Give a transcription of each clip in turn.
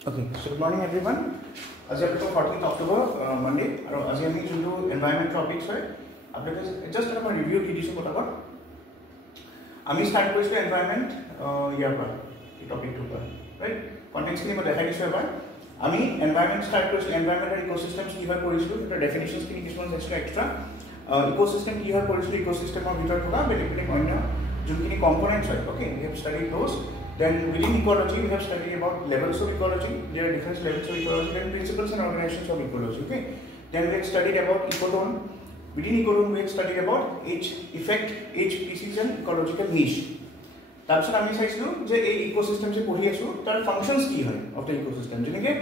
Okay, so good morning everyone. As of 14th October, Monday, as we do environment topics, right? Just a review की दिशा पता कर. अमी start करें इसके environment यहाँ पर topic 2 पर, right? Context के लिए मैं देखा दिशा पर. अमी environment start करें environment और ecosystems की हर कोई इसको तो definitions की किसी extra ecosystem की हर कोई इसको ecosystem और भीतर थोड़ा बेनिफिट अन्य जो कि components है, okay? We have studied those. Then within ecology, we have studied about levels of ecology. There are different levels of ecology. Then principles and organizations of ecology. Okay. Then we have studied about ecotone. Within ecotone, we have studied about age effect, age species and ecological niche. That's what I mean. जे एक ecosystem से पढ़ी आसो, तार functions की है of the ecosystem. जिन्हें के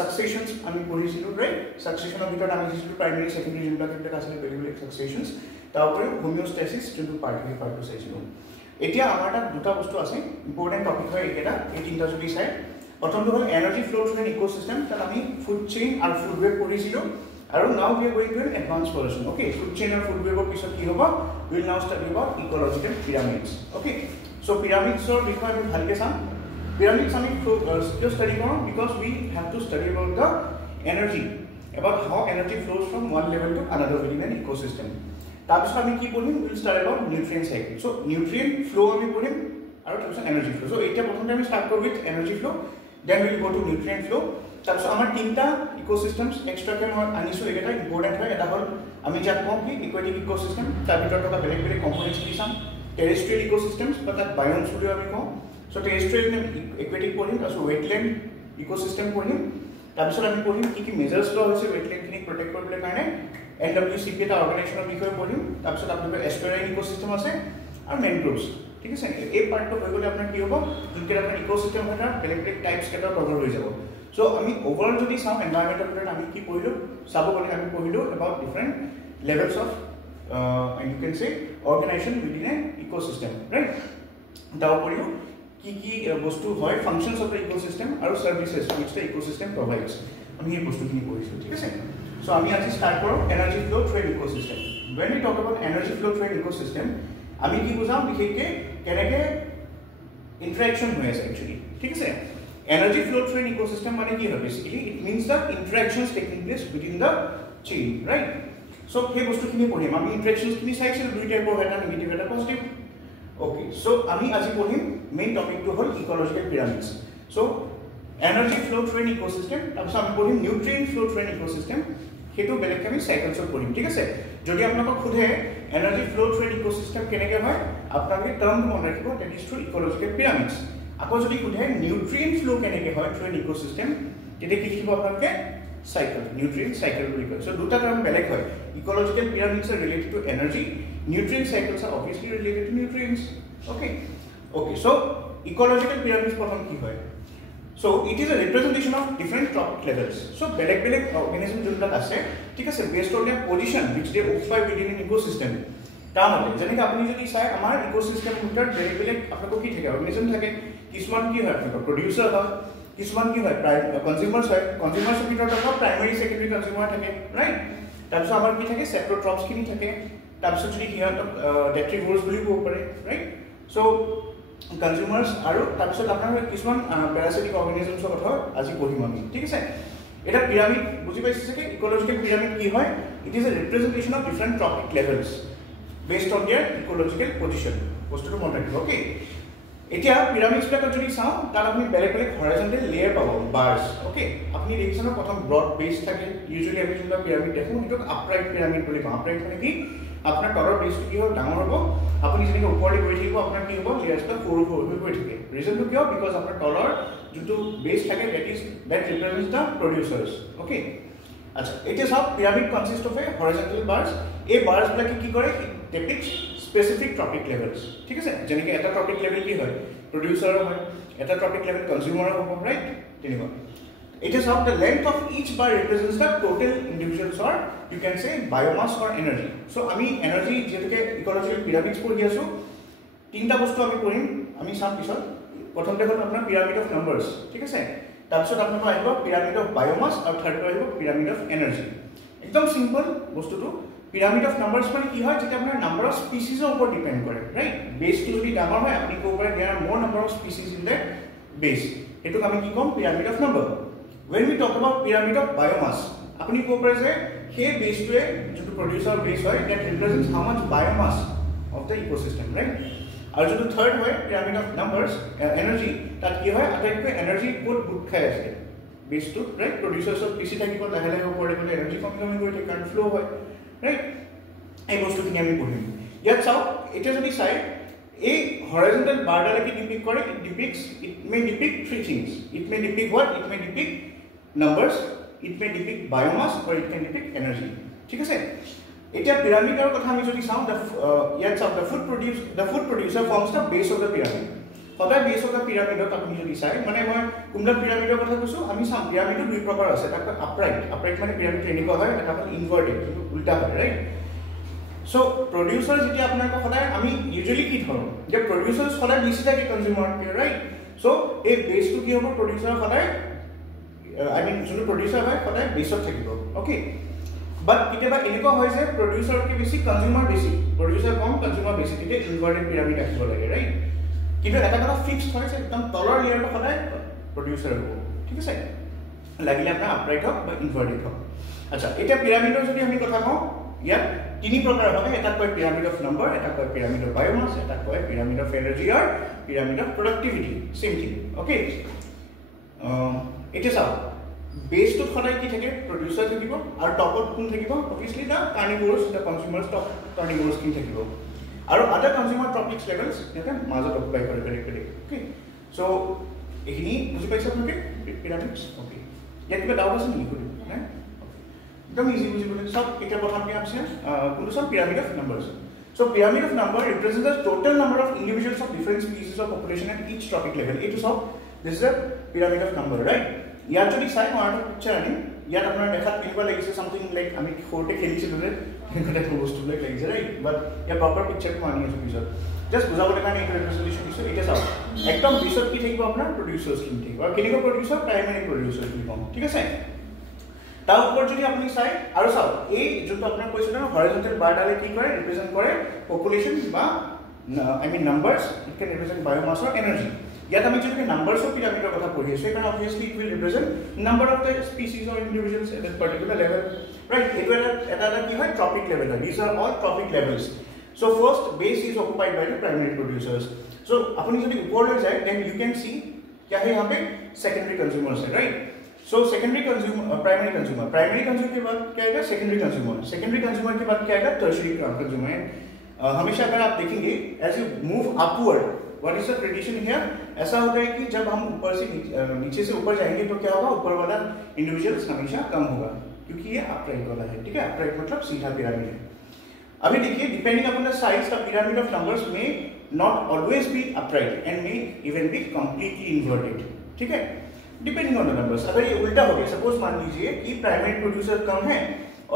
successions आमी पढ़ी सिलो, right? Succession of ecotone आमी सिलो primary, secondary, जिनका कितना कासे very successions. ताऊपर homeostasis जो तो part to say सिलो. এতিয়া আমাৰ এটা দুটা বস্তু আছে ইম্পৰ্টেন্ট টপিক হয় এটা এই তিনটা যদি চাই প্ৰথমটো হ'ল energy flow through an ecosystem তাত আমি ফুড চেইন আৰু ফুড ওয়েব পঢ়িছিলো আৰু now we are going to an advance portion okay food chain আৰু ফুড ওয়েবৰ পিছত কি হ'ব will now study about ecological pyramids okay so পিৰামিডছৰ বিষয়ে আমি ভালকৈ চাম পিৰামিডছ আমি কিয় ষ্টাডি কৰোঁ because we have to study about the energy about how energy flows from one level to another within an ecosystem. তাৰপিছত আমি কি পঢ়িম will start about nutrient cycle so nutrient flow আমি পঢ়িম আৰু তাৰপিছত এনাৰ্জি ফ্লো সো এতিয়া প্ৰথমতে আমি ষ্টাৰ্ট কৰোঁ with energy flow then will go to nutrient flow তাৰপিছত আমাৰ তিনটা ইকোসিস্টেমছ এক্সট্ৰাকে মই আনিছো এটা ইম্পৰ্টেন্ট হয় এটা হ'ল আমি যাক কম কি ইকুৱেটিক ইকোসিস্টেম তাৰ ভিতৰত থকা বেলেগ বেলেগ কম্পোনেন্টছ কি চাম টেৰেষ্ট্ৰিয়েল ইকোসিস্টেমছ বা তাত বায়োমছ বুলি আমি কওঁ সো টেৰেষ্ট্ৰিয়েল ইকুৱেটিক পঢ়িম তাৰপিছত ৱেটলেণ্ড ইকোসিস্টেম পঢ়িম তাৰপিছত আমি পঢ়িম কি মেজাৰ্ছ লোৱা হৈছে ৱেটলেণ্ডখিনি প্ৰটেক্ট কৰিবলৈ কাৰণে NWCP এটা অৰ্গানাইজেশ্যনৰ বিষয়ে পঢ়িম তাৰপিছত আপোনালোকৰ এস্পেৰাইন ইকোসিস্টেম আছে আৰু মেনগ্ৰোভছ ঠিক আছে এই পাৰ্টটো হৈ গ'লে আপোনাৰ কি হ'ব যোনকে আপোনাৰ ইকোসিস্টেম এটা বেলেগ বেলেগ টাইপছ কেইটা কভাৰ হৈ যাব সো আমি ওভাৰঅল যদি চাওঁ এনভাইৰনমেন্টৰ ভিতৰত আমি কি পঢ়িলো চাব গ'লে আমি পঢ়িলো about different levels of you can say organisation within a ecosystem right তাৰ উপৰিও কি কি বস্তু হয় ফাংচনছ অফ দ্য ইকোসিস্টেম আৰু সাৰ্ভিসেছ which the ecosystem provides আমি এই বস্তুখিনি পঢ়িছো ঠিক আছে So, we will start with energy flow through an ecosystem. When we talk about energy flow through an ecosystem, we will see that interaction actually. Energy flow through an ecosystem basically it means the interactions taking place within the chain, right? So, we will interactions two type of negative and positive. Okay, so we will main topic to hold ecological pyramids. So, energy flow through an ecosystem, we nutrient flow through an ecosystem. हेतु बेलेग আমি সাইকেলছত পঢ়িম ঠিক আছে যদি আপোনাক খুদে energy flow through an ecosystem কেনেকৈ হয় আপোনালোকে টাৰ্মটো মনত ৰাখিব দ্যাট ইজ থ্ৰু ইকোলজিকেল পিৰামিডস আকৌ যদি খুদে নিউট্ৰিয়েন্ট ফ্লো কেনেকৈ হয় থ্ৰু এন ইকোসিস্টেম তেতিয়া কি লিখিব আপোনালোকে সাইকেল নিউট্ৰিয়েন্ট সাইকেল বুলি কয় সো দুটা টাৰ্ম বেলেগ হয় ecological pyramids are related to energy nutrient cycles are obviously related to nutrients okay so ecological pyramids প্ৰথম কি হয় So it is a representation of different trophic levels. So beleg organism junda ase thik ase based on their position which they occupy within an ecosystem. Ta mate jane ki apni jodi sai amar ecosystem bhitor beleg apnako ki thake organism thake kisman ki hoy apnako producer hoy kisman ki hoy consumers bhitor thaka primary secondary consumer thake right tarso amar ki thake saprotrophs kini thake tarso jodi hiya detritivores boli ko pare right so consumers আৰু তাৰপিছত আপোনাৰ কিছুমান প্যাৰাসিটিক অৰ্গানিজমছৰ কথা আজি পঢ়িম আমি ঠিক আছে এটা পিৰামিড বুজি পাইছে কি ইকোলজিকেল পিৰামিড কি হয় it is a representation of different trophic levels based on their ecological position বস্তুটো মনত ৰাখিব ওকে এতিয়া পিৰামিডছ বিলাক যদি চাওঁ তাত আপুনি বেলেগ বেলেগ হৰাইজন্টেল লেয়াৰ পাব বাৰ্স ওকে আপুনি দেখিছেন প্ৰথম ব্ৰড বেস থাকে ইউজুয়ালি আমি যোনটা পিৰামিড দেখো সেইটো আপৰাইট পিৰামিড বুলি কওঁ আপৰাইট মানে কি আপোনাৰ তলৰ বেসটো কি হয় ডাঙৰ হ'ব আপুনি যেনেকৈ ওপৰলৈ গৈ থাকিব আপোনাৰ কি হ'ব লেয়াৰছটো সৰু সৰু হৈ গৈ থাকে ৰিজনটো কিয় বিকজ আপোনাৰ তলৰ যোনটো বেস থাকে that represents the producers ওকে আচ্ছা এটা সব পিৰামিড কনসিস্ট অফ এ হৰাইজন্টাল বাৰ্স এই বাৰ্স বিলাকে কি কৰে ডেপিক্টস স্পেসিফিক ট্ৰপিক লেভেলস ঠিক আছে যেনেকৈ এটা ট্ৰপিক লেভেল কি হয় প্ৰডিউচাৰ হয় এটা ট্ৰপিক লেভেল কনজিউমাৰ হ'ব ৰাইট তেনেকুৱা It is how the length of each bar represents the total individuals or you can say biomass or energy. So, আমি energy যেটাকে ecological pyramids পঢ়ি আছো তিনটা বস্তু আমি পঢ়িম আমি চাম পিছত প্ৰথমতে হ'ল আপোনাৰ pyramid of numbers ঠিক আছে তাৰপিছত আপোনাক আহিব pyramid of biomass আৰু থাৰ্ডটো আহিব pyramid of energy একদম সিম্পল বস্তুটো pyramid of numbers মানে কি হয় যেটা আপোনাৰ number of species এর উপর ডিপেন্ড কৰে রাইট বেসটো যদি ডাঙৰ হয় আপনি ক'ব পাৰে there are more number of species in the base এটুক আমি কি কম pyramid of number when we talk about pyramid of biomass আপুনি ক'ব পাৰে যে সেই বেছটোৱে যেটো প্ৰডিউচাৰ বেছ হয় that represents how much biomass of the ecosystem right আৰু যেটো থাৰ্ড হয় pyramid of numbers energy তাত কি হয় আটাইতকৈ এনাৰ্জি কোড গুড খাই আছে বেছটো ৰাইট প্ৰডিউচাৰ্ছ অফ পিসি থাকিব লাহে লাহে ওপৰে গলে এনাৰ্জি কমি গৈ থাকে কাৰেন্ট ফ্লো হয় ৰাইট এই বস্তুখিনি আমি পঢ়িম ইয়াত চাওক এটা যদি চাই a horizontal bar dala ki depict kore it may depict three things it may depict what it may depict numbers it may depict biomass or it can depict energy thik ase eta pyramid ar kotha ami jodi saw the food producer forms the base of the pyramid hoda base of the pyramid ot apni jodi sai mane moi kumla pyramid ar kotha koisu ami sam pyramid dui prakar ase eta upright mane pyramid training ko hoy eta hol inverted ulta hoy right So producer যেটি আপনার কথা আমি usually কি ধরো যে producers কথা বেশি থাকে কনজিউমার কে রাইট সো এই বেস টু কি হবে প্রোডিউসার কথা আই মিন যদি প্রোডিউসার হয় কথা বেসত থাকিব ওকে বাট কিবা এনেকুৱা হয় যে প্রোডিউসার কে বেশি কনজিউমার বেশি প্রোডিউসার কম কনজিউমার বেশি এটা ইনভার্টেড পিরামিড আসব লাগে রাইট কিন্তু এটা কথা ফিক্সড হয় যে একদম তলৰ লেয়ারটো কথা প্রোডিউসার হ'ব ঠিক আছে লাগিলে আপনার আপরাইট হোক বা ইনভার্টেড হোক আচ্ছা এটা পিরামিডৰ যদি আমি কথা কওঁ ইয়াত তিনি প্ৰকাৰ হয় এটা কয় পিৰামিড অফ নাম্বাৰ এটা কয় পিৰামিড অফ বায়োমাস এটা কয় পিৰামিড অফ এনাৰ্জি আর pyramid of productivity same thing okay এটা চাও বেস তো খনাই কি থাকে প্ৰডিউসাৰ থাকিব আৰু টপত কোন থাকিব অবভিয়াসলি দা কাৰ্নিভোৰস দা কনজিউমাৰস টপ কাৰ্নিভোৰস কি থাকিব আৰু আদাৰ কনজিউমাৰ টপিকস লেভেলস এটা মাজত অকুপাই কৰে ওকে সো এখিনি বুজি পাইছা আপোনালোকে পিৰামিডস ওকে ইয়াত কিবা ডাউট আছে নেকি না एकदम इजी बुझी बोले सब एक प्रथम पे आपसे कुछ सब pyramid of numbers so pyramid of number represents the total number of individuals of different species of population at each trophic level it is of this is a pyramid of number right ইয়াত যদি চাই মই এটা picture আনিম ইয়াত আপোনাৰ দেখাত কেনেকুৱা লাগিছে সামথিং লাইক আমি সৰুতে খেলিছিলো যে এটা বস্তু লাইক লাগিছে right but yeah proper picture মই আনি আছো পিছত জাস্ট বুজাবলৈ কাৰণে এটা ৰিপ্ৰেজেন্টেশন দিছো এটা চাওক একদম পিছত কি থাকিব আপোনাৰ প্ৰডিউসাৰ্স কি থাকিব আৰু কেনেকুৱা প্ৰডিউসাৰ প্ৰাইমাৰী প্ৰডিউসাৰ কি কম ঠিক আছে তার উপর যদি আপনি চাই আর চাও এই যেটা আপনার কৈছিল না হরিজন্টাল বার ডালে কি করে রিপ্রেজেন্ট করে পপুলেশন বা I mean numbers it can represent biomass or energy ইয়াত আমি যদি নাম্বারস অফ পিরামিডৰ কথা পঢ়ি আছো কারণ obviously it will represent number of the species or individuals at that particular level right এটা কি হয় trophic level this are all trophic levels so first base is occupied by the primary producers so আপনি যদি উপরে যায় then you can सी क्या है यहाँ पे सेकेंडरी कंज्यूमर्स है right So secondary consumer primary consumer के बाद क्या आएगा secondary consumer के बाद क्या आएगा tertiary consumer हमेशा अगर आप देखेंगे as you move upward what is the prediction here ऐसा होता है कि जब हम ऊपर से नीचे से ऊपर जाएंगे तो क्या होगा ऊपर वाला इंडिविजुअल्स हमेशा कम होगा क्योंकि ये अपराइट वाला है ठीक है अपराइट मतलब सीधा पिरामिड है अभी देखिए depending upon the size the pyramid of numbers में not always be upright and may even be completely inverted ठीक है डिपेंडिंग ऑन द नंबर्स अगर ये उल्टा हो गया सपोज मान लीजिए कि प्राइमरी प्रोड्यूसर कम है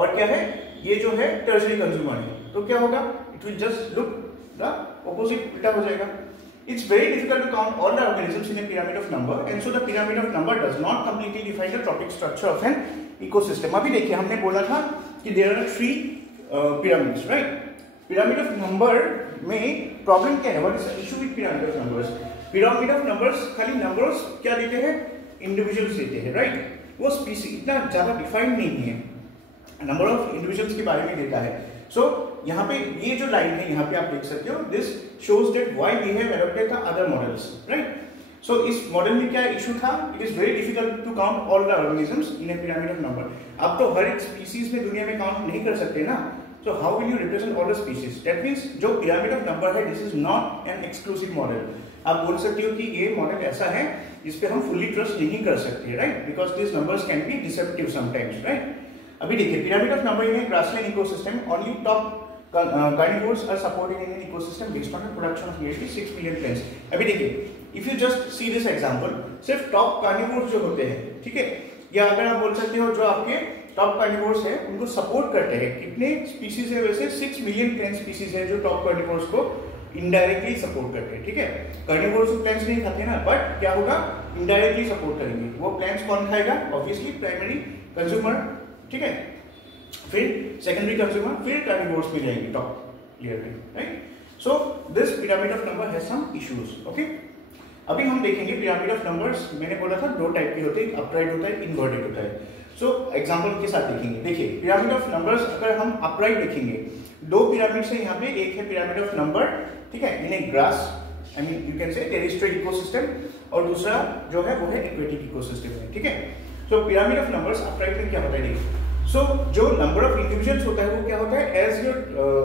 और क्या है ये जो है टर्शियरी कंज्यूमर है तो क्या होगा it will just look the opposite उल्टा हो जाएगा it's very difficult to count all the organisms in a pyramid of number and so the pyramid of number does not completely define the trophic structure of an ecosystem अभी देखिए हमने बोला था कि there are three pyramids right pyramid of number में problem क्या है what is the issue with pyramid of numbers खाली नंबर्स क्या देते हैं इंडिविजुअल्स देते हैं राइट वो स्पीसी इतना ज्यादा डिफाइंड नहीं है नंबर ऑफ इंडिविजुअल्स के बारे में देता है सो यहाँ पे ये जो लाइन है यहाँ पे आप देख सकते हो this shows that why we have adopted the other models right so इस मॉडल में क्या इशू था it is very difficult to count all the organisms in a pyramid of number अब तो हर एक स्पीसीज में दुनिया में काउंट नहीं कर सकते ना So how will you represent all the species? That means जो pyramid of number है, this is not an exclusive model. आप बोल सकते हो कि ये मॉडल ऐसा है जिस पे हम fully trust नहीं कर सकते, right? Because these numbers can be deceptive sometimes, right? अभी देखिए pyramid of number in a grassland ecosystem, only top carnivores are supported in an ecosystem based on the production of nearly 6 million plants. अभी देखिए, if you just see this example, सिर्फ top carnivores जो होते हैं, ठीक है? या अगर आप बोल सकते हो जो आपके टॉप कार्निवोर्स है उनको सपोर्ट करते हैं कितने स्पीसीज है वैसे 6 मिलियन प्लांट स्पीसीज है जो टॉप कार्निवोर्स को इनडायरेक्टली सपोर्ट करते हैं ठीक है कार्निवोर्स प्लांट्स नहीं खाते ना बट क्या होगा इनडायरेक्टली सपोर्ट करेंगे वो प्लांट्स कौन खाएगा ऑब्वियसली प्राइमरी कंज्यूमर ठीक है फिर सेकेंडरी कंज्यूमर फिर कार्निवोर्स में जाएंगे टॉप लेयर में right so this pyramid of number has some issues okay अभी हम देखेंगे पिरामिड ऑफ नंबर्स। मैंने बोला था दो टाइप के होते हैं, अपराइट होता है, इनवर्टेड होता है। सो एग्जांपल के साथ देखेंगे। देखिए पिरामिड ऑफ नंबर्स अगर हम अपराइट देखेंगे, दो पिरामिड है यहाँ पे, एक है पिरामिड ऑफ नंबर, ठीक है, in a grass, I mean you can say terrestrial ecosystem, और दूसरा जो है वो है एक्वेटिक इकोसिस्टम है, ठीक है। सो पिरामिड ऑफ नंबर्स अपराइट में क्या होता है, देखिए सो जो नंबर ऑफ इंडिविजुअल्स होता है वो क्या होता है, as your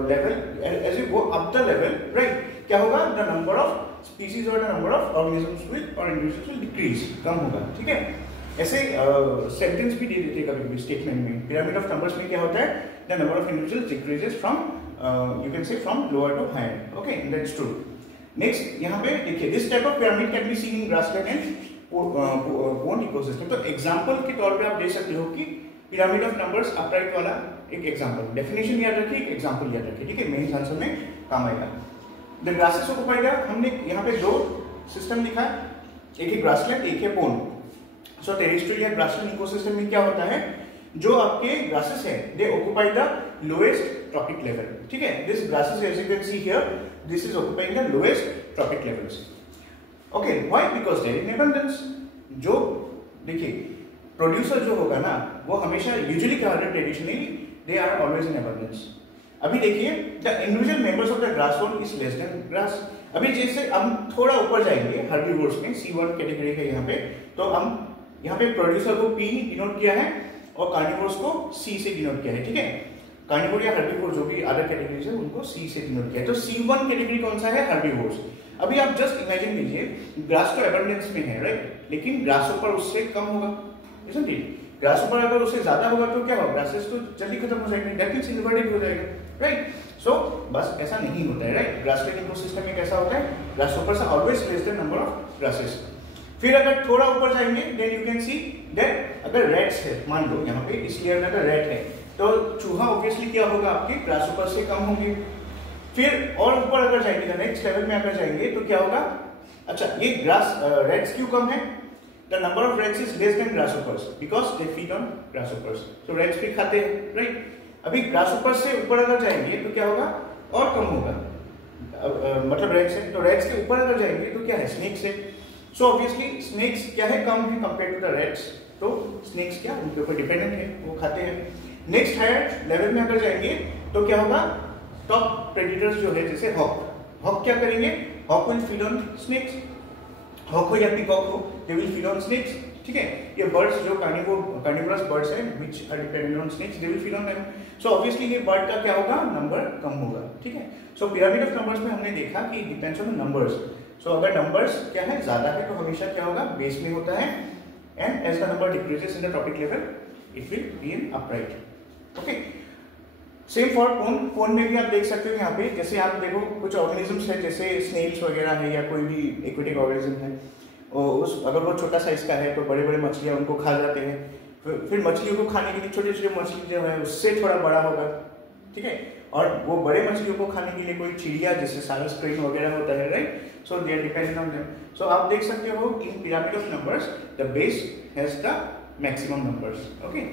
level, as you go up the level, right, क्या होगा, द नंबर ऑफ स्पीसीज और the number of organisms will और इंडिविजुअल्स विल डिक्रीज, कम होगा, ठीक है। ऐसे सेंटेंस भी दे देते हैं कभी भी स्टेटमेंट में। पिरामिड ऑफ नंबर्स में क्या होता है, the number of individuals decreases from you can say from lower to higher, okay, that's true. Next यहाँ पे देखिए, this type of pyramid can be seen in grassland and pond ecosystem. तो example के तौर पे आप दे सकते हो कि पिरामिड ऑफ नंबर्स अपराइट वाला एक एग्जांपल, डेफिनेशन याद रखिए, एक एग्जांपल याद रखिए, ठीक है, मेन आंसर में काम आएगा। द ग्रासेस ऑक्युपाइड, हमने यहाँ पे दो सिस्टम लिखा है, एक है ग्रासलैंड, एक है पोन। सो टेरेस्ट्रियल या ग्रासलैंड इकोसिस्टम में क्या होता है, जो आपके ग्रासेस है they occupy the lowest trophic level, ठीक है। This grasses as you can see here, this is occupying the lowest trophic levels, okay. Why? Because there is abundance. जो देखिए प्रोड्यूसर जो होगा ना, वो हमेशा यूजुअली क्या होता है, traditionally they are always in abundance. अभी देखिए the individual members of the grasshold is less than grass. अभी जैसे हम थोड़ा ऊपर जाएंगे हर्बीवोर्स में, C1 कैटेगरी है यहाँ पे, तो हम यहाँ पे प्रोड्यूसर को P डिनोट किया है और कार्निवोर्स को C से डिनोट किया है, ठीक है। कार्निवोर या हर्बीवोर जो भी अदर कैटेगरीज है उनको C से डिनोट किया है। तो C1 कैटेगरी कौन सा है, हर्बीवोर्स। अभी आप जस्ट इमेजिन कीजिए, ग्रास तो एबंडेंस में है, राइट, लेकिन ग्रास ऊपर उससे कम होगा, isn't it? ग्रास ऊपर अगर उससे ज्यादा होगा तो क्या होगा, ग्रासेस तो जल्दी खत्म हो जाएंगे, दैट मींस इनवर्टेड हो जाएगा, राइट। सो बस ऐसा नहीं होता है, राइट। ग्रासलैंड इकोसिस्टम में कैसा होता है, ग्रास ऊपर से always less than number of grasses. फिर अगर थोड़ा ऊपर जाएंगे then you can see that अगर रेट्स है, मान लो यहाँ पे इस लेयर में अगर रेट है तो चूहा ऑब्वियसली क्या होगा, आपके ग्रास ऊपर से कम होंगे। फिर और ऊपर अगर जाएंगे, नेक्स्ट लेवल में अगर जाएंगे तो क्या होगा, अच्छा ये ग्रास रेट्स क्यों कम है, the number of rats is less than grasshoppers because they feed on grasshoppers, so rats भी खाते हैं, right। अभी grasshoppers से ऊपर अगर जाएंगे तो क्या होगा, और कम होगा, मतलब rats है, तो rats के ऊपर अगर जाएंगे तो क्या है, snakes है। so obviously snakes क्या है, कम है compared to the rats, तो snakes क्या उनके ऊपर डिपेंडेंट है, वो खाते हैं। नेक्स्ट हायर लेवल में अगर जाएंगे तो क्या होगा, टॉप प्रेडिटर्स जो है जैसे हॉक क्या करेंगे, hawk will feed on snakes, hawk हो या पीकॉक हो, they will feed on snakes, ठीक है। ये बर्ड्स जो कार्निवोरस बर्ड्स हैं which are dependent on snakes, they will feed on them. So obviously ये बर्ड का क्या होगा, नंबर कम होगा, ठीक है। सो पिरामिड ऑफ नंबर्स में हमने देखा कि डिपेंड्स ऑन नंबर्स। सो अगर नंबर्स क्या है, ज्यादा है तो हमेशा क्या होगा, बेस में होता है, and as the number decreases in the trophic level it will be in upright, okay. Same for pond में भी आप देख सकते हो यहाँ पे, जैसे आप देखो कुछ ऑर्गेनिजम्स है जैसे स्नेल्स वगैरह है या कोई भी एक्वेटिक ऑर्गेनिज्म है, उस अगर वो छोटा साइज का है तो बड़े बड़े मछलियाँ उनको खा जाते हैं, फिर मछलियों को खाने के लिए छोटे छोटे मछली जो है उससे थोड़ा बड़ा होगा, ठीक है। और वो बड़े मछलियों को खाने के लिए कोई चिड़िया जैसे सारस क्रेन वगैरह होता है, right. So they are dependent on them. So आप देख सकते हो in pyramid of numbers the base has the maximum numbers, okay.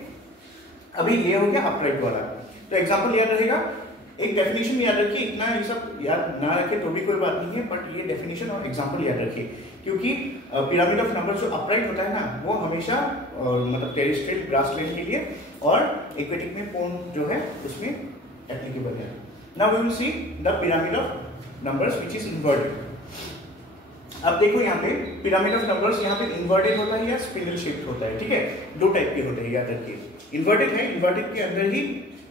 अभी ये हो गया अपराइट वाला, तो एग्जांपल याद रहेगा, एक डेफिनेशन याद रखिए, इतना ये सब याद ना रखे तो भी कोई बात नहीं है, बट ये डेफिनेशन और एग्जांपल याद रखिए, क्योंकि पिरामिड ऑफ नंबर्स जो अपराइट होता है ना, वो हमेशा मतलब टेरेस्ट्रियल ग्रासलैंड के लिए और एक्वेटिक में पोन जो है उसमें एप्लीकेबल है। Now we will see the pyramid of numbers which is inverted. अब देखो यहाँ पे पिरामिड ऑफ नंबर्स यहाँ पे इन्वर्टेड होता है या स्पिंडल शेप्ड होता है, ठीक है। दो टाइप के होते हैं, याद रखिए। इन्वर्टेड है, इन्वर्टेड के अंदर ही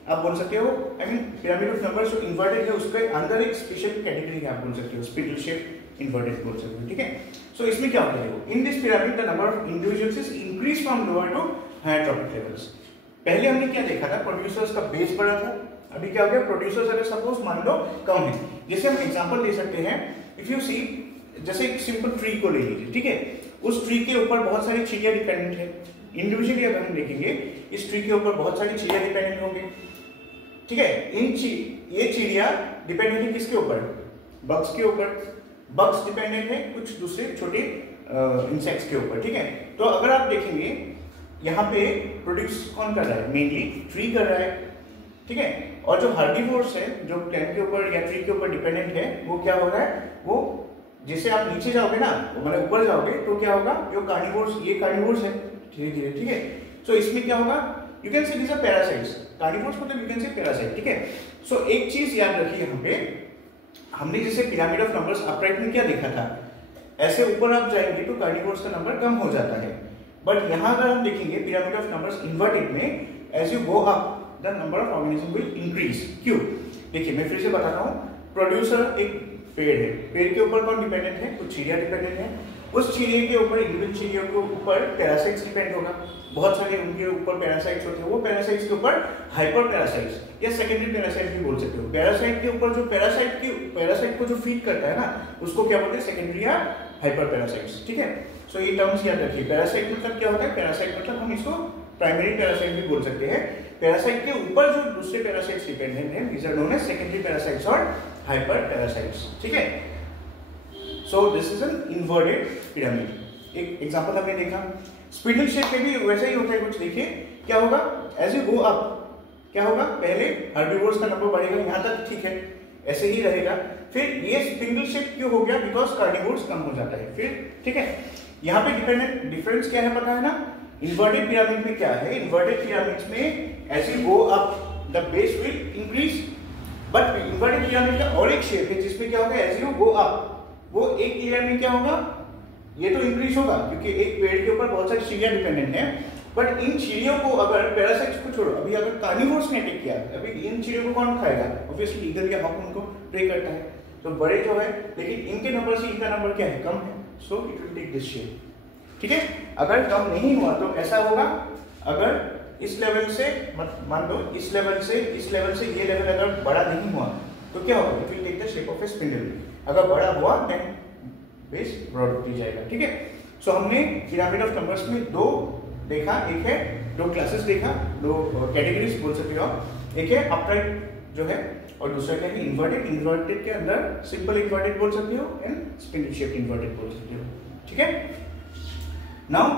आप बोल सकते हो, I mean pyramid of numbers जो इन्वर्टेड है उसके अंदर एक स्पेशल कैटेगरी है, आप बोल सकते हो स्पिंडल शेप इन्वर्टेड बोल सकते हो, ठीक है। सो इसमें क्या होता है, in this pyramid the number of individuals is increase from lower to higher trophic levels. पहले हमने क्या देखा था, प्रोड्यूसर्स का बेस बड़ा था, अभी क्या हो गया, प्रोड्यूसर्स अगर सपोज मान लो कम है। जैसे हम एग्जांपल ले सकते हैं, इफ यू सी, जैसे एक सिंपल ट्री को ले लीजिए, ठीक है। उस ट्री के ऊपर बहुत सारी चिड़िया डिपेंडेंट है, इंडिविजुअली अगर हम देखेंगे इस ट्री के ऊपर बहुत सारी चिड़िया डिपेंडेंट होंगे, ठीक है। ये चिड़िया डिपेंडेंट है किसके ऊपर, बग्स के ऊपर, बग्स डिपेंडेंट है कुछ दूसरे छोटे इंसेक्ट्स के ऊपर, ठीक है। तो अगर आप देखेंगे यहाँ पे प्रोड्यूस कौन कर रहा है, मेनली ट्री कर रहा है, ठीक है। और जो हर्बीवोर्स है जो प्लांट के ऊपर या ट्री के ऊपर डिपेंडेंट है, वो क्या हो रहा है, वो जैसे आप नीचे जाओगे ना, मतलब ऊपर जाओगे तो क्या होगा, जो कार्निवोर्स, ये कार्निवोर्स है धीरे धीरे, ठीक है। सो इसमें क्या होगा, you can say this are parasites, carnivores मतलब यू कैन से पैरासाइट, ठीक है। सो एक चीज याद रखिए, यहाँ पे हमने जैसे पिरामिड ऑफ नंबर्स अपराइट में क्या देखा था, ऐसे ऊपर आप जाएंगे तो कार्निवोर्स का नंबर कम हो जाता है, बट यहाँ अगर हम देखेंगे पिरामिड ऑफ नंबर्स इन्वर्टेड में, as you go up the number of organism will increase. क्यों, देखिए मैं फिर से बताता हूँ, प्रोड्यूसर एक पेड़ है, पेड़ के ऊपर कौन डिपेंडेंट है, कुछ चिड़िया डिपेंडेंट है, उस चिड़िया के ऊपर, इंडिविजुअल चिड़ियों के ऊपर पैरासाइट्स डिपेंड होगा, बहुत सारे उनके ऊपर पैरासाइट्स होते हैं, वो पैरासाइट्स के ऊपर हाइपर पैरासाइट्स या सेकेंडरी पैरासाइट भी बोल सकते हो। पैरासाइट के ऊपर जो पैरासाइट को जो फीड करता है ना, उसको क्या बोलते हैं, सेकेंडरी या हाइपर पैरासाइट्स, ठीक है। सो ये टर्म्स याद रखिए। पैरासाइट मतलब क्या होता है, पैरासाइट मतलब हम इसको प्राइमरी पैरासाइट भी बोल सकते हैं। पैरासाइट के ऊपर जो दूसरे पैरासाइट्स डिपेंडेंट हैं, these are known as secondary parasites और hyper parasites, ठीक है। So this is an inverted pyramid. एक एग्जांपल हमने देखा, स्पिंडल शेप में भी वैसा ही होता है कुछ। देखिए क्या होगा, एज यू गो अप क्या होगा, पहले हर्बीवोर्स का नंबर बढ़ेगा, यहाँ तक ठीक है, ऐसे ही रहेगा। फिर ये स्पिंडल शेप क्यों हो गया, बिकॉज कार्निवोर्स कम हो जाता है फिर, ठीक है। यहाँ पे डिपेंडेंट डिफरेंस क्या है पता है ना, इन्वर्टेड पिरामिड में क्या है, इन्वर्टेड पिरामिड में as you go up the base will increase, but inverted pyramid का और एक शेप है जिसमें क्या होगा, एज यू गो अप, वो एक लेयर में क्या होगा, ये तो इंक्रीज होगा क्योंकि एक पेड़ के ऊपर बहुत सारी चिड़िया डिपेंडेंट है, बट इन चिड़ियों को अगर पैरासाइट्स को छोड़ो, अभी अगर कार्निवोर्स ने अटैक किया, अभी इन चिड़ियों को कौन खाएगा, ऑब्वियसली ईगल या हॉक उनको प्रे करता है, तो बड़े जो है, लेकिन इनके नंबर से इनका नंबर क्या है, कम है, so it will take this shape, ठीक है। अगर कम नहीं हुआ तो ऐसा होगा, अगर इस लेवल से मान लो, इस लेवल से ये लेवल अगर बड़ा नहीं हुआ तो क्या होगा, it will take the shape of a spindle. अगर बड़ा हुआ देन बेस ब्रॉड होती जाएगा, ठीक है। सो हमने पिरामिड ऑफ नंबर्स में दो देखा, एक है दो क्लासेस देखा, दो कैटेगरीज बोल सकते हो आप, एक है अपराइट जो है और दूसरा क्या है इन्वर्टेड। इन्वर्टेड के अंदर सिंपल इन्वर्टेड बोल सकते हो एंड स्पिंडल शेप्ड इन्वर्टेड बोल सकते हो, ठीक है। Now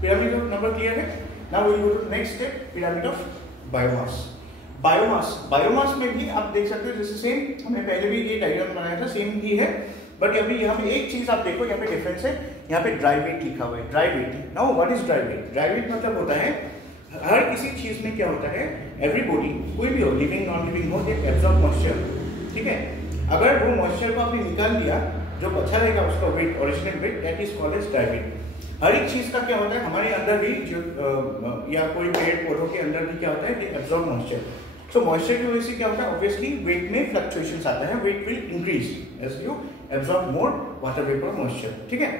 pyramid of number clear है। Now we will go to next step, pyramid of biomass. Biomass में भी आप देख सकते हो, जैसे सेम हमने पहले भी ये डायग्राम बनाया था, सेम ही है, बट अभी यहाँ पे एक चीज आप देखो, यहाँ पे डिफरेंस है, यहाँ पे ड्राई वेट लिखा हुआ है, dry weight. Now what is dry weight? Dry weight मतलब होता है, हर किसी चीज में क्या होता है, एवरी बॉडी कोई भी हो, लिविंग नॉन लिविंग हो, ये एब्जॉर्ब मॉइस्चर, ठीक है। अगर वो मॉइस्चर को आपने निकाल दिया, जो बचा रहेगा उसका weight, original weight, that is called as dry weight. हर एक चीज का क्या होता है, हमारे अंदर भी जो या कोई पेड़ पौधों के अंदर भी क्या होता है, एब्जॉर्ब मॉइस्चर। सो मॉइस्चर की वजह से क्या होता है, ऑब्वियसली वेट में फ्लक्चुएशंस आता है, weight will increase as you absorb more water vapour moisture, ठीक है।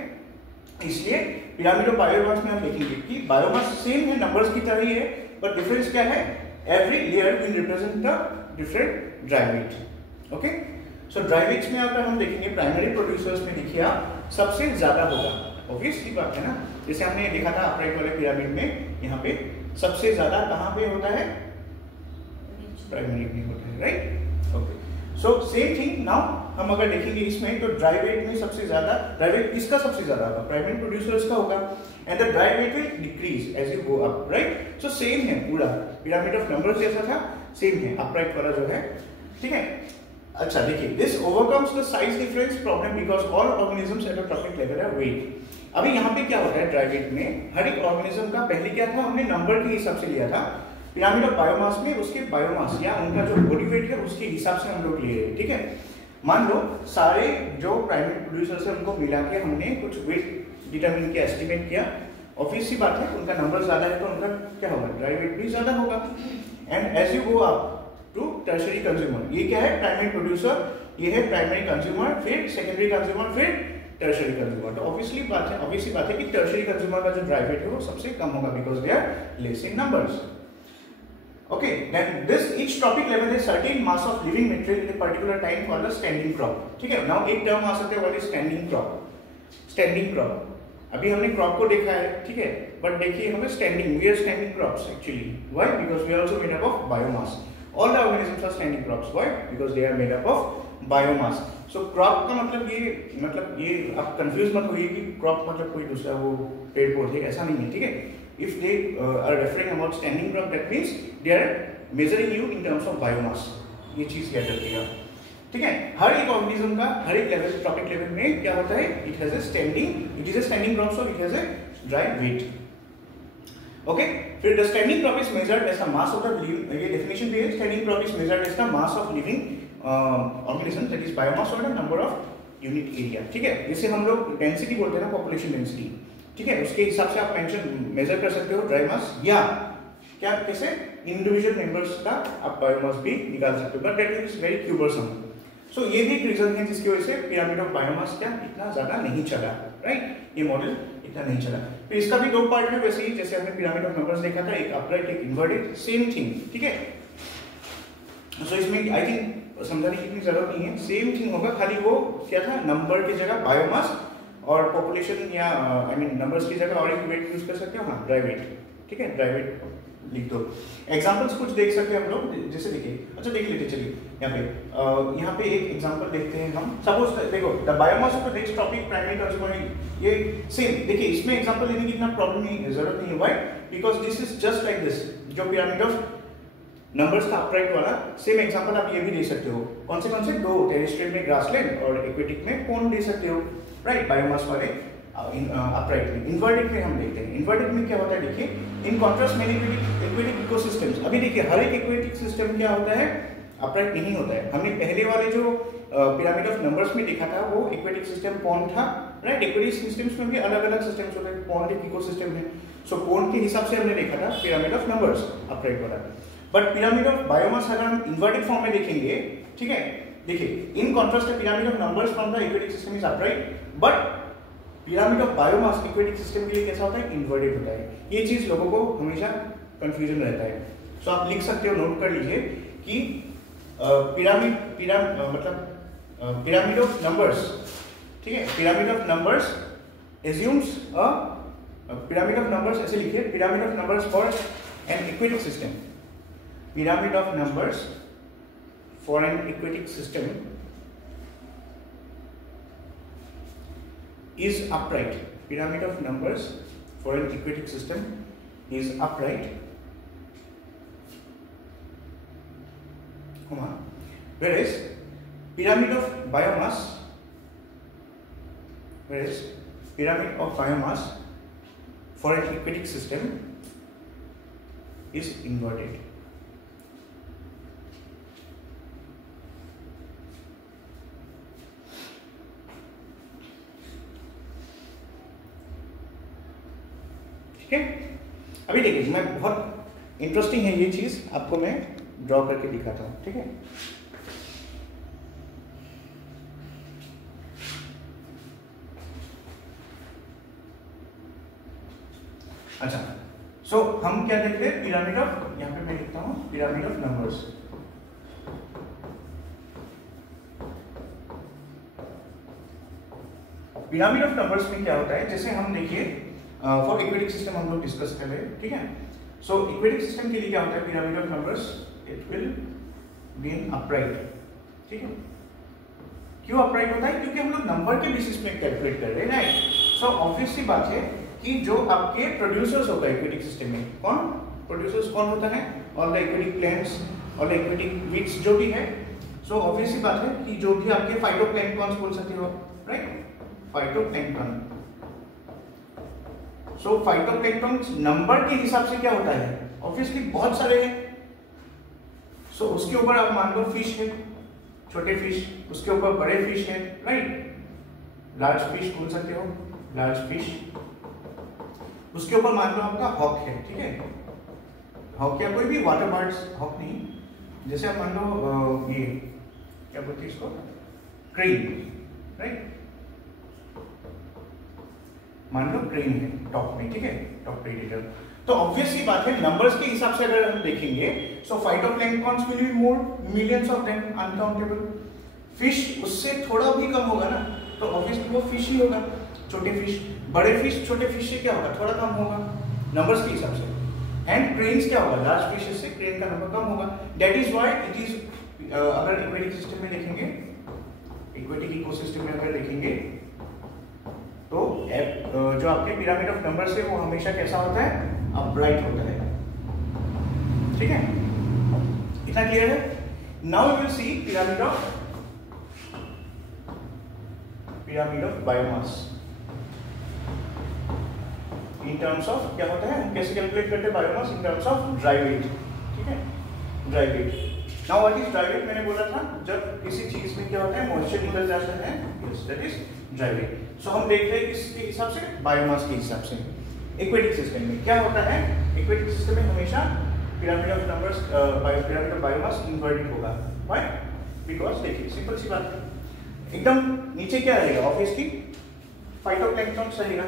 इसलिए पिरामिड ऑफ बायोमास में हम देखेंगे कि बायोमास सेम है, नंबर्स की तरह ही है, पर डिफरेंस क्या है, every layer will represent the different dry weight, okay. So dry weights में अगर हम देखेंगे, प्राइमरी प्रोड्यूसर्स में देखिए आप, सबसे ज्यादा होगा, ऑब्वियसली बात है ना, जैसे हमने देखा था अपराइट वाले पिरामिड में, यहाँ पे सबसे ज्यादा कहाँ पे होता है, प्राइमरी में होता है, right, okay. So same thing now हम अगर देखेंगे इसमें, तो ड्राई वेट में सबसे ज्यादा, ड्राई वेट किसका सबसे ज्यादा होगा, प्राइमरी प्रोड्यूसर्स का होगा, and the dry weight will decrease as you go up, right. So same है, पूरा पिरामिड ऑफ नंबर्स जैसा था, सेम है अपराइट वाला जो है, ठीक है। अच्छा देखिए, this overcomes the size difference problem because all organisms at a trophic level are weighed. अभी यहाँ पे क्या होता है, ड्राई वेट में हर एक ऑर्गेनिज्म का पहले क्या था, हमने नंबर के हिसाब से लिया था, पिरामिड ऑफ बायोमास में उसके बायोमास या उनका जो बॉडी वेट है उसके हिसाब से हम लोग ले रहे हैं, ठीक है। मान लो सारे जो प्राइमरी प्रोड्यूसर्स है उनको मिला के हमने कुछ वेट डिटरमिन किया, एस्टिमेट किया, ऑब्वियस सी बात है उनका नंबर ज्यादा है तो उनका क्या होगा, ड्राई वेट भी ज्यादा होगा। And as you go up to tertiary consumer, ये क्या है, प्राइमरी प्रोड्यूसर, ये है प्राइमरी कंज्यूमर, फिर सेकेंडरी कंज्यूमर, फिर टर्शरी कंज्यूमर। तो ऑब्वियसली बात है कि टर्शरी कंज्यूमर का जो ड्राई वेट है वो सबसे कम होगा because they are less in numbers. Okay, then this each tropic level has certain mass of living material in a particular time called a standing crop, ठीक है। Now एक टर्म आ सकता है, what is standing crop? Standing crop, अभी हमने crop को देखा है, ठीक है, बट देखिए हमें standing, we are standing crops actually. Why? Because we are also made up of biomass. All the organisms are standing crops. Why? Because they are made up of biomass. So crop का मतलब ये आप confuse मत होइए कि crop मतलब कोई दूसरा वो पेड़ पौधे, ऐसा नहीं है, ठीक है। If they are referring about standing crop, that means they are measuring you in terms of biomass. ये चीज याद रखिएगा। ठीक है, हर एक ऑर्गेनिज्म का हर एक लेवल ट्रॉपिक लेवल में क्या होता है, it has a standing, it is a standing crop, so it has a dry weight. Okay, फिर the standing crop is measured as the mass of the living, ये definition भी है, standing crop is measured as the mass of living organism that is biomass और the number of unit area. ठीक है, जिसे हम लोग डेंसिटी बोलते हैं ना, पॉपुलेशन डेंसिटी। ठीक है, उसके हिसाब से आप मेजर कर सकते हो ड्राई मास, या क्या कैसे इंडिविजुअल मेंबर्स का आप बायोमास भी निकाल सकते हो, बट दैट इज वेरी क्यूबरसम। सो ये भी एक रीजन है जिसकी वजह से पिरामिड ऑफ बायोमास क्या इतना ज्यादा नहीं चला, राइट, ये मॉडल इतना नहीं चला। तो इसका भी दो पार्ट है वैसे ही, जैसे हमने पिरामिड ऑफ नंबर्स देखा था, एक अपराइट एक इन्वर्टेड, सेम थिंग। ठीक है, सो इसमें आई थिंक समझाने की इतनी जरूरत नहीं है, सेम थिंग होगा, खाली वो क्या था, नंबर की जगह बायोमास और पॉपुलेशन या आई मीन नंबर्स की जगह और एक वेट यूज कर सकते हो, हाँ ड्राई वेट। ठीक है, ड्राई वेट लिख दो। एग्जांपल्स कुछ देख सकते हैं हम लोग, जैसे देखिए, अच्छा देख लेते चलिए, यहाँ पे एक एग्जांपल देखते हैं हम। सपोज देखो the biomass of the next topic primary toxicology, ये सेम देखिए, इसमें एग्जांपल लेने की इतना प्रॉब्लम नहीं, जरूरत नहीं है। Why? Because this is just like this, जो पिरामिड ऑफ नंबर्स का अपराइट वाला सेम एग्जांपल आप ये भी दे सकते हो। कौन से दो, टेरेस्ट्रियल में ग्रासलैंड और एक्वेटिक में पोन दे सकते हो, राइट, बायोमास वाले अपराइट में। इन्वर्टेड में हम देखते हैं, इन्वर्टेड में क्या होता है, देखिए, in contrast many aquatic ecosystems, अभी देखिए हर एक एक्वेटिक सिस्टम क्या होता है, अपराइट नहीं होता है। हमने पहले वाले जो पिरामिड ऑफ नंबर्स में देखा था वो एक्वेटिक सिस्टम पोन था, राइट। एक्वेटिक सिस्टम्स में भी अलग अलग सिस्टम्स होते हैं, पोन एक इकोसिस्टम है, सो पोन के हिसाब से हमने देखा था पिरामिड ऑफ नंबर्स अपराइट वाला। बट पिरामिड ऑफ बायोमास अगर हम इन्वर्टेड फॉर्म में देखेंगे, ठीक है, देखिए, in contrast the pyramid of numbers from the aquatic system is upright, but pyramid of biomass aquatic system के लिए कैसा होता है, इन्वर्टेड होता है। ये चीज लोगों को हमेशा कंफ्यूजन रहता है। सो आप लिख सकते हो, नोट कर लीजिए कि पिरामिड ऑफ नंबर्स, ठीक है, pyramid of numbers assumes a pyramid of numbers, ऐसे लिखिए, pyramid of numbers for an aquatic system, pyramid of numbers for an aquatic system is upright. Pyramid of numbers for an equatic system is upright, whereas pyramid of biomass for an equatic system is inverted. ठीक है, अभी देखिए, मैं बहुत interesting है ये चीज, आपको मैं ड्रॉ करके दिखाता हूं। ठीक है, अच्छा, सो हम क्या देखते हैं, पिरामिड ऑफ, यहां पे मैं लिखता हूं pyramid of numbers. Pyramid of numbers में क्या होता है, जैसे हम देखिए फॉर इक्वेटिक सिस्टम हम लोग डिस्कस कर रहे हैं। ठीक है, सो इक्वेटिक सिस्टम के लिए क्या होता है, pyramid of numbers it will B upright. ठीक है, क्यों अपराइट होता है, क्योंकि हम लोग नंबर के बेसिस पे कैलकुलेट कर रहे हैं, राइट। सो ऑब्वियस सी बात है कि जो आपके प्रोड्यूसर्स होता है इक्वेटिक सिस्टम में, कौन प्रोड्यूसर्स कौन होता है, all the aquatic plants, all the aquatic weeds जो भी है। सो ऑब्वियस सी बात है कि जो भी आपके फाइटोप्लैंक्टन्स बोल सकते हो, राइट, फाइटोप्लैंक्टन। सो फाइटोप्लैंक्टन नंबर के हिसाब से क्या होता है, ऑब्वियसली बहुत सारे हैं। सो उसके ऊपर आप मान लो फिश है, छोटे फिश, उसके ऊपर बड़े फिश है, राइट, लार्ज फिश बोल सकते हो, लार्ज फिश। उसके ऊपर मान लो आपका हॉक है, ठीक है, हॉक या कोई भी वाटर बर्ड्स, हॉक नहीं, जैसे आप मान लो ये क्या बोलते हैं इसको, क्रेन, राइट, मान लो क्रेन है टॉप में, ठीक है, टॉप प्रेडेटर। तो ऑब्वियस सी बात है, नंबर्स के हिसाब से अगर हम देखेंगे, so phytoplanktons will be more, millions of them, uncountable. Fish उससे थोड़ा भी कम होगा ना, तो ऑब्वियसली वो फिश ही होगा, छोटे फिश। बड़े फिश छोटे फिश से क्या होगा, थोड़ा कम होगा नंबर्स के हिसाब से। एंड क्रेन्स क्या होगा, लार्ज फिशेस से क्रेन का नंबर कम होगा। That is why it is, अगर इक्वेटिक सिस्टम में देखेंगे, इक्वेटिक इकोसिस्टम में अगर देखेंगे, तो जो आपके पिरामिड ऑफ नंबर्स है वो हमेशा कैसा होता है, अपराइट होता है। ठीक है, इतना क्लियर है। Now you will see pyramid of pyramid of biomass in terms of क्या होता है, हम कैसे कैलकुलेट करते हैं biomass in terms of dry weight, ठीक है, dry weight. Now what is dry weight, मैंने बोला था जब किसी चीज में क्या होता है मॉइस्चर निकल जाता है, yes that is dry weight. So हम देख रहे हैं किसके हिसाब से, बायोमास के हिसाब से। एक्वेटिक सिस्टम में क्या होता है, एक्वेटिक सिस्टम में हमेशा pyramid of numbers pyramid of biomass inverted होगा। व्हाई? बिकॉज देखिए सिंपल सी बात है, एकदम नीचे क्या रहेगा, ऑब्वियसली फाइटोप्लैंक्टन रहेगा,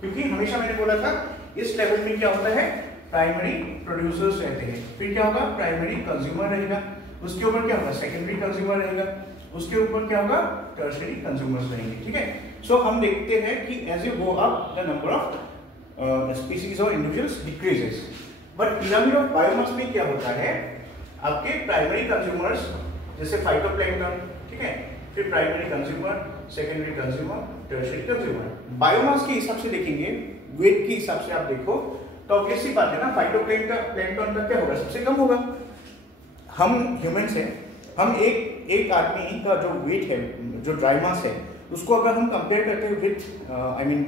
क्योंकि हमेशा मैंने बोला था इस लेवल में क्या होता है, प्राइमरी प्रोड्यूसर्स रहते हैं, फिर क्या होगा, प्राइमरी कंज्यूमर रहेगा, उसके ऊपर क्या होगा, सेकेंडरी कंज्यूमर रहेगा, उसके ऊपर क्या होगा, टर्शियरी कंज्यूमर्स रहेंगे, ठीक है। सो हम देखते हैं कि as you go up the number of species और individuals decreases, but pyramid of biomass में क्या होता है, आपके प्राइमरी कंज्यूमर्स जैसे फाइटोप्लैंक्टन, ठीक है, फिर primary consumer, secondary consumer, tertiary consumer. Biomass के हिसाब से देखेंगे, वेट के हिसाब से आप देखो तो ऑब्वियस सी बात है ना, फाइटोप्लैंक्टन का क्या होगा, सबसे कम होगा। हम ह्यूमंस हैं, हम एक आदमी का जो वेट है, जो ड्राई मास है, उसको अगर हम कंपेयर करते हैं विथ आई मीन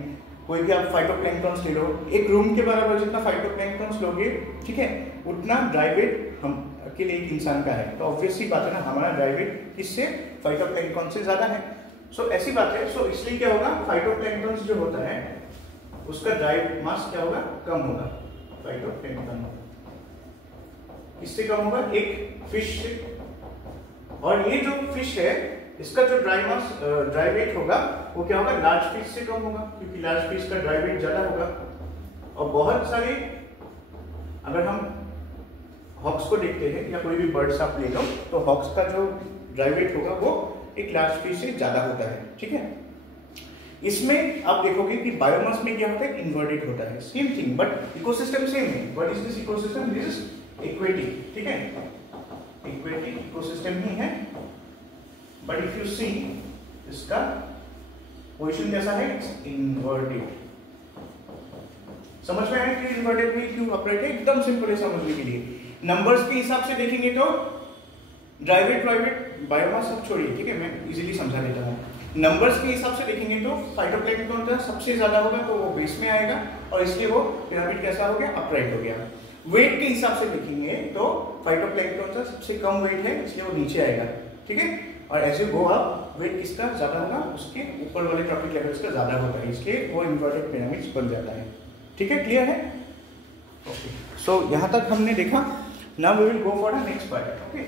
कोई भी आप फाइटोप्लैंक्टन ले लो, एक रूम के बराबर जितना फाइटोप्लैंक्टन लोगे, ठीक है, उतना ड्राई वेट हम के लिए एक इंसान का है, तो ऑब्वियस सी बात है ना, हमारा ड्राई वेट किससे, फाइटोप्लैंक्टन से ज्यादा है। सो ऐसी बात है, सो इसलिए क्या होगा, फाइटोप्लैंक्टन जो होता है उसका ड्राई मास क्या होगा, कम होगा, फाइटोप्लैंक्टन इससे कम होगा, एक फिश से। और ये जो फिश है इसका जो ड्राई मास ड्राई वेट होगा वो क्या होगा, लार्ज फिश से कम होगा, क्योंकि लार्ज फिश का ड्राई वेट ज्यादा होगा। और बहुत सारे, अगर हम हॉक्स को देखते हैं या कोई भी बर्ड्स आप ले लो, तो हॉक्स का जो ड्राई वेट होगा वो एक लार्ज फिश से ज्यादा होता है, ठीक है। इसमें आप देखोगे कि बायोमास में क्या होता है, इन्वर्टेड होता है, same thing, but ecosystem same है। What is this ecosystem, this is aquatic, ठीक है, एक्वेटिक इकोसिस्टम ही है, बट इफ यू सी इसका पोजीशन कैसा है, इन्वर्टेड। समझ में आया कि इन्वर्टेड में क्यों अपराइट है, एकदम सिंपल है समझने के लिए। नंबर्स के हिसाब से देखेंगे तो ड्राई वेट, बायोमास सब छोड़िए, ठीक है, मैं इजीली समझा देता हूँ। नंबर्स के हिसाब से देखेंगे तो फाइटोप्लैंक्टन का सबसे ज्यादा होगा, तो वो बेस में आएगा और इसलिए वो पिरामिड कैसा हो गया, अपराइट हो गया। वेट के हिसाब से देखेंगे तो फाइटोप्लैंक्टन का सबसे कम वेट है, इसलिए वो नीचे आएगा, ठीक है। और as you go up weight किसका ज्यादा होगा, उसके ऊपर वाले ट्रॉपिक लेवल्स का ज्यादा होता है, इसलिए वो इन्वर्टेड पिरामिड्स बन जाता है, ठीक है, क्लियर है। ओके, सो यहां तक हमने देखा। Now we will go for the next part, okay.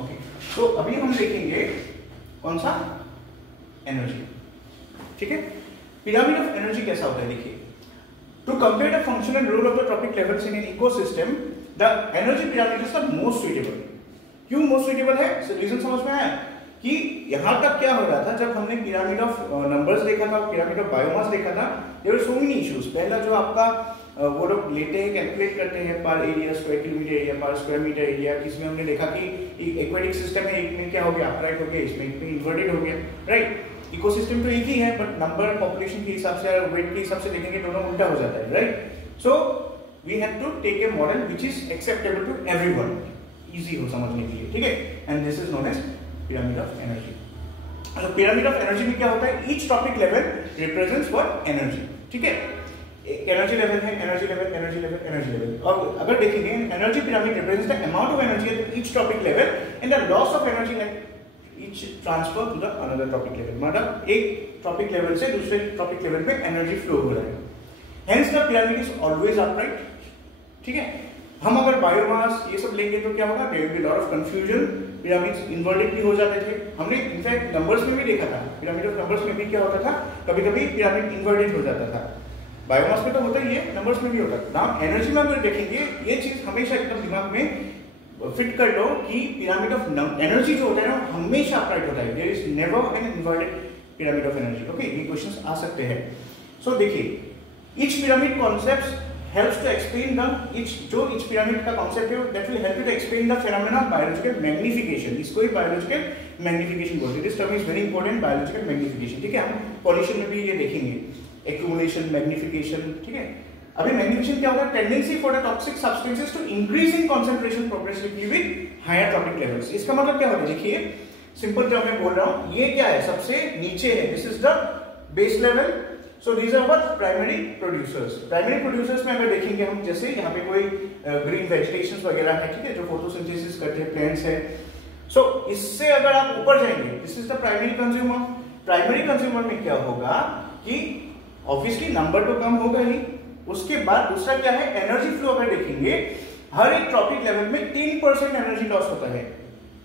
Okay, तो अभी हम देखेंगे कौन सा, एनर्जी, ठीक है। पिरामिड ऑफ एनर्जी कैसा होता है, देखिए, to compare the functional role of the trophic levels in an ecosystem, the energy pyramid is the most suitable. क्यों मोस्ट सुइटेबल है, रीजन समझ में आया कि यहां तक क्या हो रहा था, जब हमने पिरामिड ऑफ नंबर्स देखा था, पिरामिड ऑफ बायोमास देखा था, there were so many issues. पहला जो आपका वो लोग लेते हैं, कैलकुलेट करते हैं पर एरिया, स्क्वायर किलोमीटर एरिया, पर स्क्वायर मीटर एरिया, किसमें हमने देखा कि एक्वेटिक सिस्टम है, एक में क्या हो गया, अपराइट हो गया, इसमें एक में इन्वर्टेड हो गया, राइट। इकोसिस्टम तो एक ही है, बट नंबर पॉपुलेशन के हिसाब से और वेट के हिसाब से देखेंगे दोनों उल्टा हो जाता है, right. So we have to take a model which is acceptable to everyone, easy हो समझने के लिए, ठीक है, and this is known as pyramid of energy. तो पिरामिड ऑफ एनर्जी में क्या होता है, each trophic level represents what, energy, ठीक है। एनर्जी लेवल है, energy level, energy level, energy level. और अगर देखेंगे energy pyramid represents the amount of energy at each trophic level and the loss of energy at each transfer to the another trophic level. मतलब एक trophic level से दूसरे trophic level पे energy flow हो रहा है, hence the pyramid is always upright, ठीक है। हम अगर बायोमास ये सब लेंगे तो क्या होगा, there will be lot of confusion, pyramids inverted भी हो जाते थे। हमने इनफैक्ट नंबर्स में भी देखा था, पिरामिड ऑफ नंबर्स में भी क्या होता था, कभी-कभी पिरामिड इन्वर्टेड हो जाता था। बायोमास में तो होता ही है, नंबर्स में भी होता है। नाउ एनर्जी में अगर देखेंगे, ये चीज हमेशा एकदम दिमाग में फिट कर लो कि पिरामिड ऑफ एनर्जी जो होता है ना, हमेशा अपराइट होता है, there is never an inverted pyramid of energy, okay. ये क्वेश्चंस आ सकते हैं। सो देखिए, each pyramid concepts helps to explain the each pyramid का concept है, that will help you to explain the phenomena of biological magnification। इसको ही biological magnification बोलते हैं। This term is very important, biological magnification, ठीक है। हम pollution में भी ये देखेंगे, accumulation, magnification, ठीक है। अभी मैग्नीफिकेशन क्या होगा? Tendency for the toxic substances to increase in concentration progressively with higher trophic levels. इसका मतलब क्या होगा? देखिए सिंपल टर्म में बोल रहा हूं, ये क्या है? सबसे नीचे है, this is the base level. So these are what? Primary producers. Primary producers में अगर देखेंगे हम, जैसे यहाँ पे कोई ग्रीन वेजिटेशंस वगैरह है, ठीक है, जो फोटोसिंथेसिस करते हैं, प्लांट्स है। सो इससे अगर आप ऊपर जाएंगे, this is the primary consumer. Primary consumer में क्या होगा कि ऑब्वियसली नंबर तो कम होगा ही, उसके बाद दूसरा क्या है? एनर्जी फ्लो अगर देखेंगे, हर एक ट्रॉपिक लेवल में 3% एनर्जी लॉस होता है।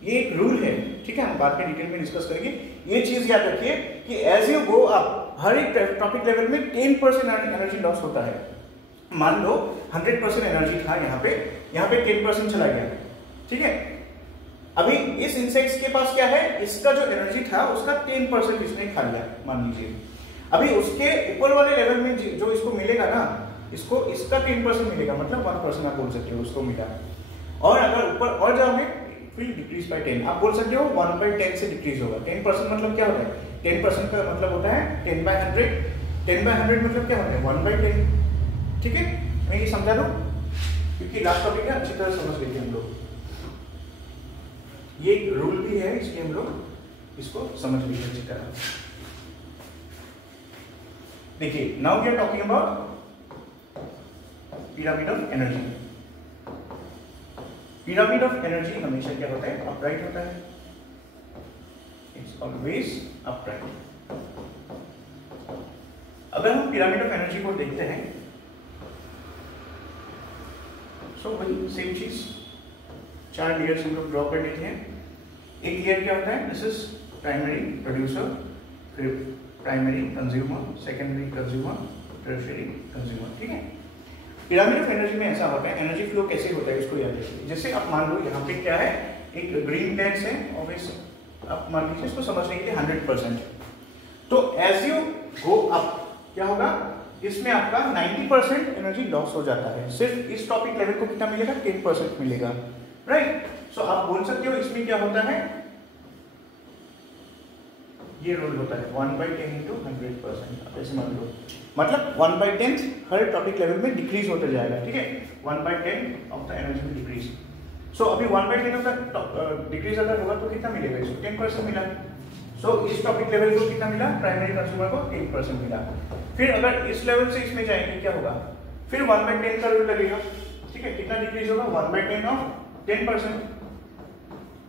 ये एक रूल है, ठीक है, हम बाद में डिटेल में डिस्कस करेंगे। ये चीज याद रखिए कि एज यू गो अप, हर एक ट्रॉपिक लेवल में 10% एनर्जी लॉस होता है। मान लो 100% एनर्जी था यहाँ पे 10% चला गया, ठीक है। अभी इस इंसेक्ट्स के पास क्या है? इसका जो एनर्जी था उसका 10% इसने खा लिया, मान लीजिए। अभी उसके ऊपर वाले लेवल में जो इसको मिलेगा ना, इसको इसका 10% मिलेगा, मतलब 1% आप बोल सकते हो उसको मिला। और अगर ऊपर और जाओगे विल डिक्रीज बाय 10, आप बोल सकते हो 1/10 से डिक्रीज होगा। 10% मतलब क्या होता है? 10% का मतलब होता है 10/100। 10/100 मतलब क्या होता है? 1/10, ठीक है। मैं ये समझा दूं क्योंकि लास्ट टॉपिक है, अच्छी तरह समझ लेते हैं हम लोग। ये रूल भी है, इसलिए हम लोग इसको समझ लीजिए अच्छी तरह। देखिए, now we are talking about pyramid of energy. Pyramid of energy हमेशा क्या होता है? अपराइट होता है। It's always upright. अगर हम पिरामिड ऑफ एनर्जी को देखते हैं, सो वही सेम चीज, 4 लेयर्स हम लोग ड्रॉ कर लेते हैं। एक लेयर क्या होता है? दिस इज प्राइमरी प्रोड्यूसर, फिर primary consumer, secondary consumer, tertiary consumer, ठीक है। पिरामिड ऑफ एनर्जी में ऐसा होता है, एनर्जी फ्लो कैसे होता है इसको याद रखिए। जैसे आप मान लो यहाँ पे क्या है? एक ग्रीन प्लेट्स है, ऑब्वियसली आप मान लीजिए इसको समझने के लिए 100%। तो एज यू गो अप क्या होगा? इसमें आपका 90% एनर्जी लॉस हो जाता है। सिर्फ इस टॉपिक लेवल को कितना मिलेगा? 10% मिलेगा, राइट। सो आप बोल सकते हो इसमें क्या होता है? ये रूल होता है 1/10 into 100%। आप ऐसे मान लो, मतलब 1/10 हर टॉपिक लेवल में डिक्रीज होता जाएगा, ठीक है। 1/10 ऑफ द एनर्जी में डिक्रीज। सो अभी 1/10 ऑफ द डिक्रीज अगर होगा तो कितना मिलेगा? इसको 10% मिला। सो इस टॉपिक लेवल को कितना मिला? प्राइमरी कंज्यूमर को 10% मिला। फिर अगर इस लेवल से इसमें जाएंगे क्या होगा? फिर 1/10 का रूल लगेगा, ठीक है। कितना डिक्रीज होगा? 1/10 ऑफ 10%,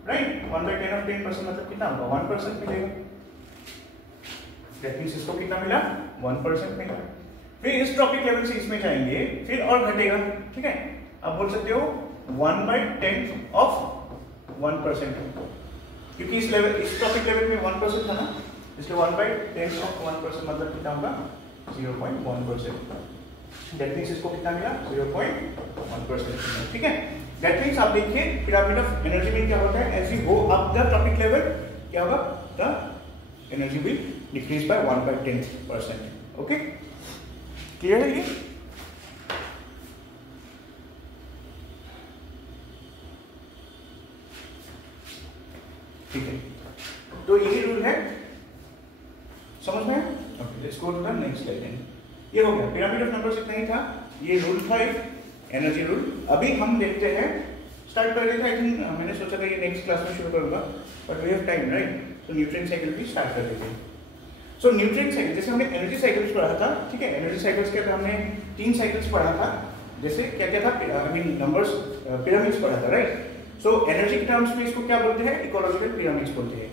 राइट। 1/10 ऑफ 10% मतलब कितना होगा? 1% मिलेगा। दैट मींस इसको कितना मिला? 1% मिला। फिर इस टॉपिक लेवल से इसमें जाएंगे, फिर और घटेगा, ठीक है। आप बोल सकते हो 1/10 ऑफ 1%, क्योंकि इस टॉपिक लेवल में 1% था ना, इसलिए 1/10 ऑफ 1% मतलब कितना होगा? 0.1%। दैट मींस इसको कितना मिला? 0.1%, ठीक है। दैट मींस आप देखिए पिरामिड ऑफ एनर्जी में क्या होता है? As you go up the trophic level क्या होगा? The energy will decrease by 1/10%। Okay, clear है ये? ठीक है, तो यही रूल है, समझ में? Okay, let's go to the next slide. ये हो गया पिरामिड ऑफ नंबर्स, इतना ही था। ये रूल था एनर्जी रूल। अभी हम देखते हैं, स्टार्ट कर देते हैं। आई थिंक मैंने सोचा था ये नेक्स्ट क्लास में शुरू करूंगा, but we have time, right. तो न्यूट्रिएंट साइकिल भी स्टार्ट कर देते हैं। सो न्यूट्रिएंट साइकिल, जैसे हमने एनर्जी साइकिल्स पढ़ा था, ठीक है। एनर्जी साइकिल्स के अंदर हमने 3 साइकिल्स पढ़ा था। जैसे क्या क्या था? आई मीन नंबर्स, पिरामिड्स पढ़ा था, राइट। सो एनर्जी के टर्म्स में इसको क्या बोलते हैं? इकोलॉजिकल पिरामिड्स बोलते हैं।